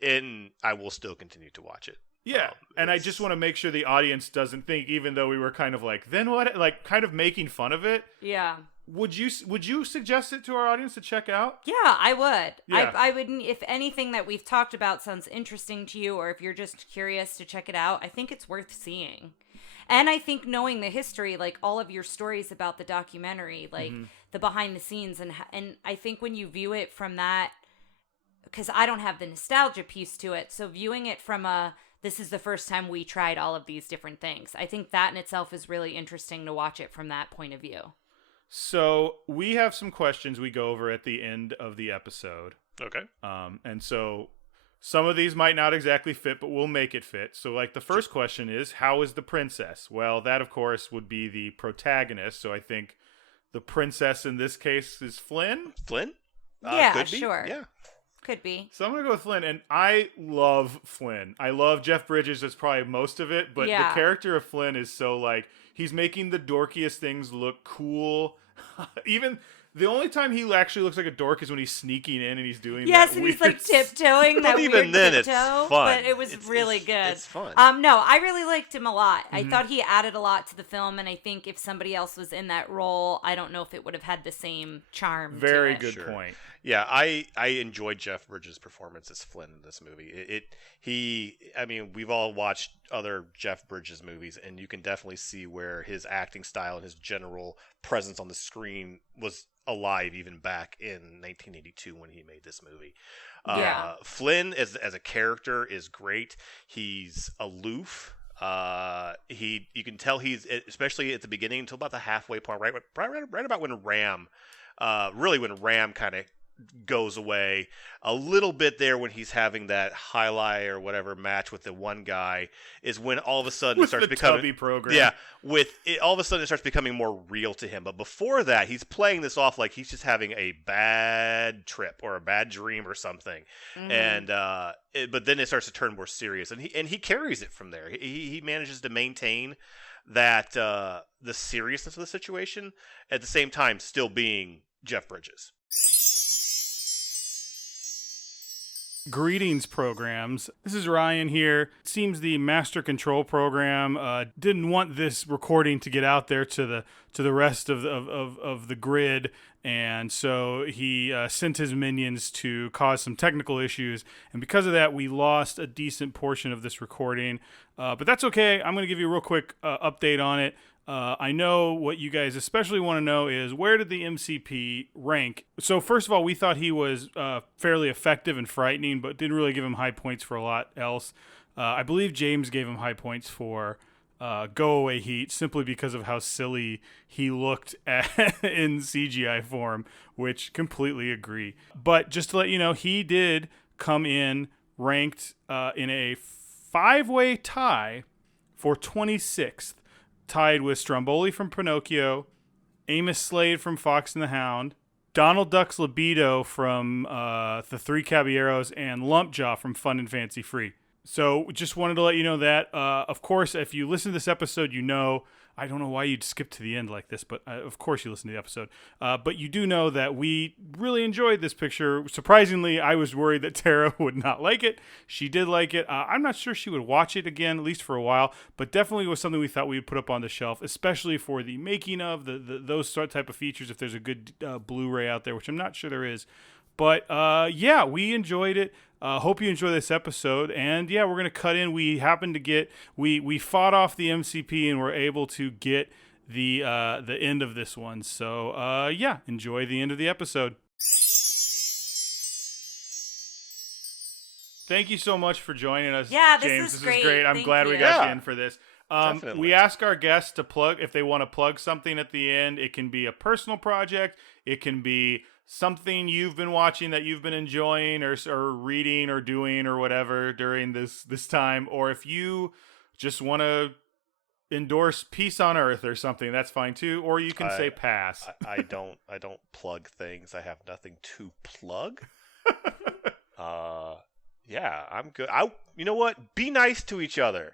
and I will still continue to watch it. yeah. And I it's- just want to make sure the audience doesn't think, even though we were kind of like, then what? Like, kind of making fun of it. Yeah. Would you suggest it to our audience to check out? Yeah, I would. Yeah. I would, if anything that we've talked about sounds interesting to you, or if you're just curious to check it out, I think it's worth seeing. And I think knowing the history, like all of your stories about the documentary, like the behind the scenes, and I think when you view it from that, because I don't have the nostalgia piece to it, so viewing it from this is the first time we tried all of these different things, I think that in itself is really interesting to watch it from that point of view. So we have some questions we go over at the end of the episode. Okay. And so some of these might not exactly fit, but we'll make it fit. So, like, the first question is, how is the princess? Well, that, of course, would be the protagonist. So I think the princess in this case is Flynn. Flynn? Yeah, could be. sure. Yeah. Could be. So I'm going to go with Flynn. And I love Flynn. I love Jeff Bridges. That's probably most of it. But Yeah. the character of Flynn is so, like, he's making the dorkiest things look cool. Even... The only time he actually looks like a dork is when he's sneaking in and he's doing Yes, that and weird he's like tiptoeing. That But even weird then, tiptoe, it's fun. But it was really good. It's fun. No, I really liked him a lot. I thought he added a lot to the film, and I think if somebody else was in that role, I don't know if it would have had the same charm. Very to it. good Sure. point. Yeah, I enjoyed Jeff Bridges' performance as Flynn in this movie. I mean, we've all watched other Jeff Bridges movies, and you can definitely see where his acting style and his general presence on the screen was alive even back in 1982 when he made this movie. Yeah. Flynn as a character is great. He's aloof. You can tell he's, especially at the beginning until about the halfway point, right about when Ram kind of goes away a little bit there when he's having that highlight or whatever match with the one guy is when all of a sudden With it starts the becoming Tubby program. yeah all of a sudden it starts becoming more real to him. But before that, he's playing this off like he's just having a bad trip or a bad dream or something. And but then it starts to turn more serious, and he carries it from there. He manages to maintain that the seriousness of the situation at the same time still being Jeff Bridges. Greetings, programs. This is Ryan here. It seems the master control program didn't want this recording to get out there to the rest of the grid, and so he sent his minions to cause some technical issues, and because of that, we lost a decent portion of this recording. But that's okay. I'm going to give you a real quick update on it. I know what you guys especially want to know is, where did the MCP rank? So first of all, we thought he was fairly effective and frightening, but didn't really give him high points for a lot else. I believe James gave him high points for Go Away Heat, simply because of how silly he looked in CGI form, which completely agree. But just to let you know, he did come in ranked in a 5-way tie for 26th. Tied with Stromboli from Pinocchio, Amos Slade from Fox and the Hound, Donald Duck's Libido from The Three Caballeros, and Lumpjaw from Fun and Fancy Free. So just wanted to let you know that. Of course, if you listen to this episode, you know, I don't know why you'd skip to the end like this, but of course you listen to the episode. But you do know that we really enjoyed this picture. Surprisingly, I was worried that Tara would not like it. She did like it. I'm not sure she would watch it again, at least for a while, but definitely was something we thought we would put up on the shelf, especially for the making of those type of features, if there's a good Blu-ray out there, which I'm not sure there is. But yeah, we enjoyed it. Hope you enjoy this episode. And yeah, we're going to cut in. We happened to get, we fought off the MCP and were able to get the end of this one. So yeah, enjoy the end of the episode. Thank you so much for joining us, Yeah, this James. is This is great. great. I'm Thank glad we you. got Yeah. you in for this. Definitely. We ask our guests to plug, if they want to plug something at the end. It can be a personal project. It can be something you've been watching that you've been enjoying or reading or doing or whatever during this time. Or if you just want to endorse Peace on Earth or something, that's fine too. Or you can say pass. I don't plug things. I have nothing to plug. Yeah, I'm good. You know what? Be nice to each other.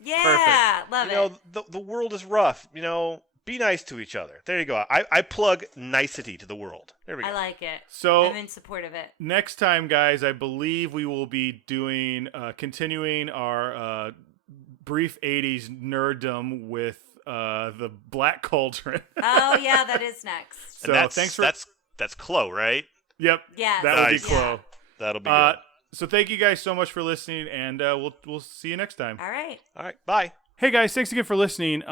Yeah, love You know, it. the world is rough. You know, be nice to each other. There you go. I plug nicety to the world. There we go. I like it. So I'm in support of it. next time, guys, I believe we will be doing continuing our brief 80s nerddom with the Black Cauldron. Oh yeah, that is next. So And thanks for that's Chloe, right? Yep. Yeah, That would be Nice. Chloe. That'll be good. So thank you guys so much for listening, and we'll see you next time. All right. All right, bye. Hey guys, thanks again for listening.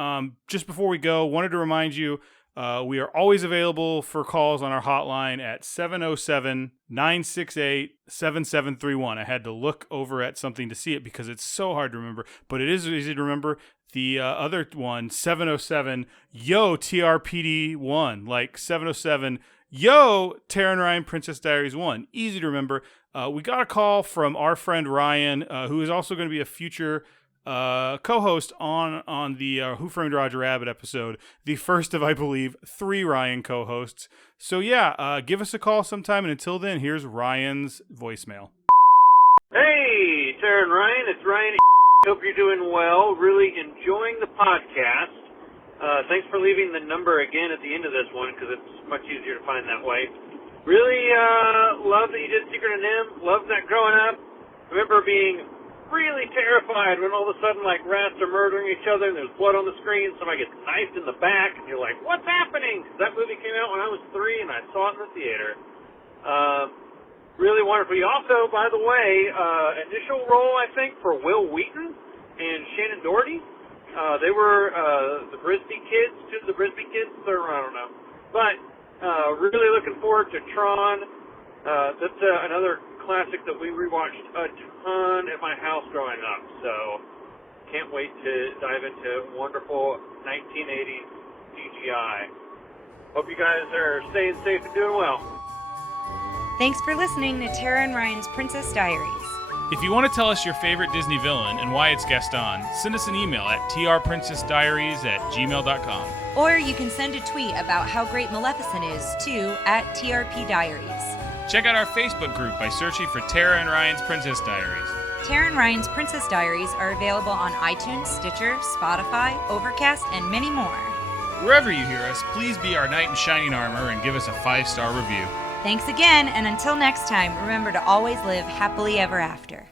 Just before we go, wanted to remind you we are always available for calls on our hotline at 707-968-7731. I had to look over at something to see it because it's so hard to remember, but it is easy to remember. The other one, 707-YO-TRPD1, like 707 Yo, Tara and Ryan, Princess Diaries 1. Easy to remember. We got a call from our friend Ryan, who is also going to be a future co-host on the Who Framed Roger Rabbit episode. The first of, I believe, 3 Ryan co-hosts. So yeah, give us a call sometime, and until then, here's Ryan's voicemail. Hey, Tara and Ryan, it's Ryan. Hope you're doing well. Really enjoying the podcast. Thanks for leaving the number again at the end of this one, because it's much easier to find that way. Really love that you did Secret of Nim. Loved that growing up. Remember being really terrified when all of a sudden, like, rats are murdering each other and there's blood on the screen. Somebody gets knifed in the back, and you're like, what's happening? That movie came out when I was 3, and I saw it in the theater. Really wonderful. He also, by the way, initial role, I think, for Will Wheaton and Shannon Doherty. They were the Brisby kids, 2 of the Brisby kids, third one, I don't know. But really looking forward to Tron. That's another classic that we rewatched a ton at my house growing up. So can't wait to dive into wonderful 1980s CGI. Hope you guys are staying safe and doing well. Thanks for listening to Tara and Ryan's Princess Diaries. If you want to tell us your favorite Disney villain and why it's guest on, send us an email at trprincessdiaries@gmail.com. Or you can send a tweet about how great Maleficent is to @TRPDiaries. Check out our Facebook group by searching for Tara and Ryan's Princess Diaries. Tara and Ryan's Princess Diaries are available on iTunes, Stitcher, Spotify, Overcast, and many more. Wherever you hear us, please be our knight in shining armor and give us a 5-star review. Thanks again, and until next time, remember to always live happily ever after.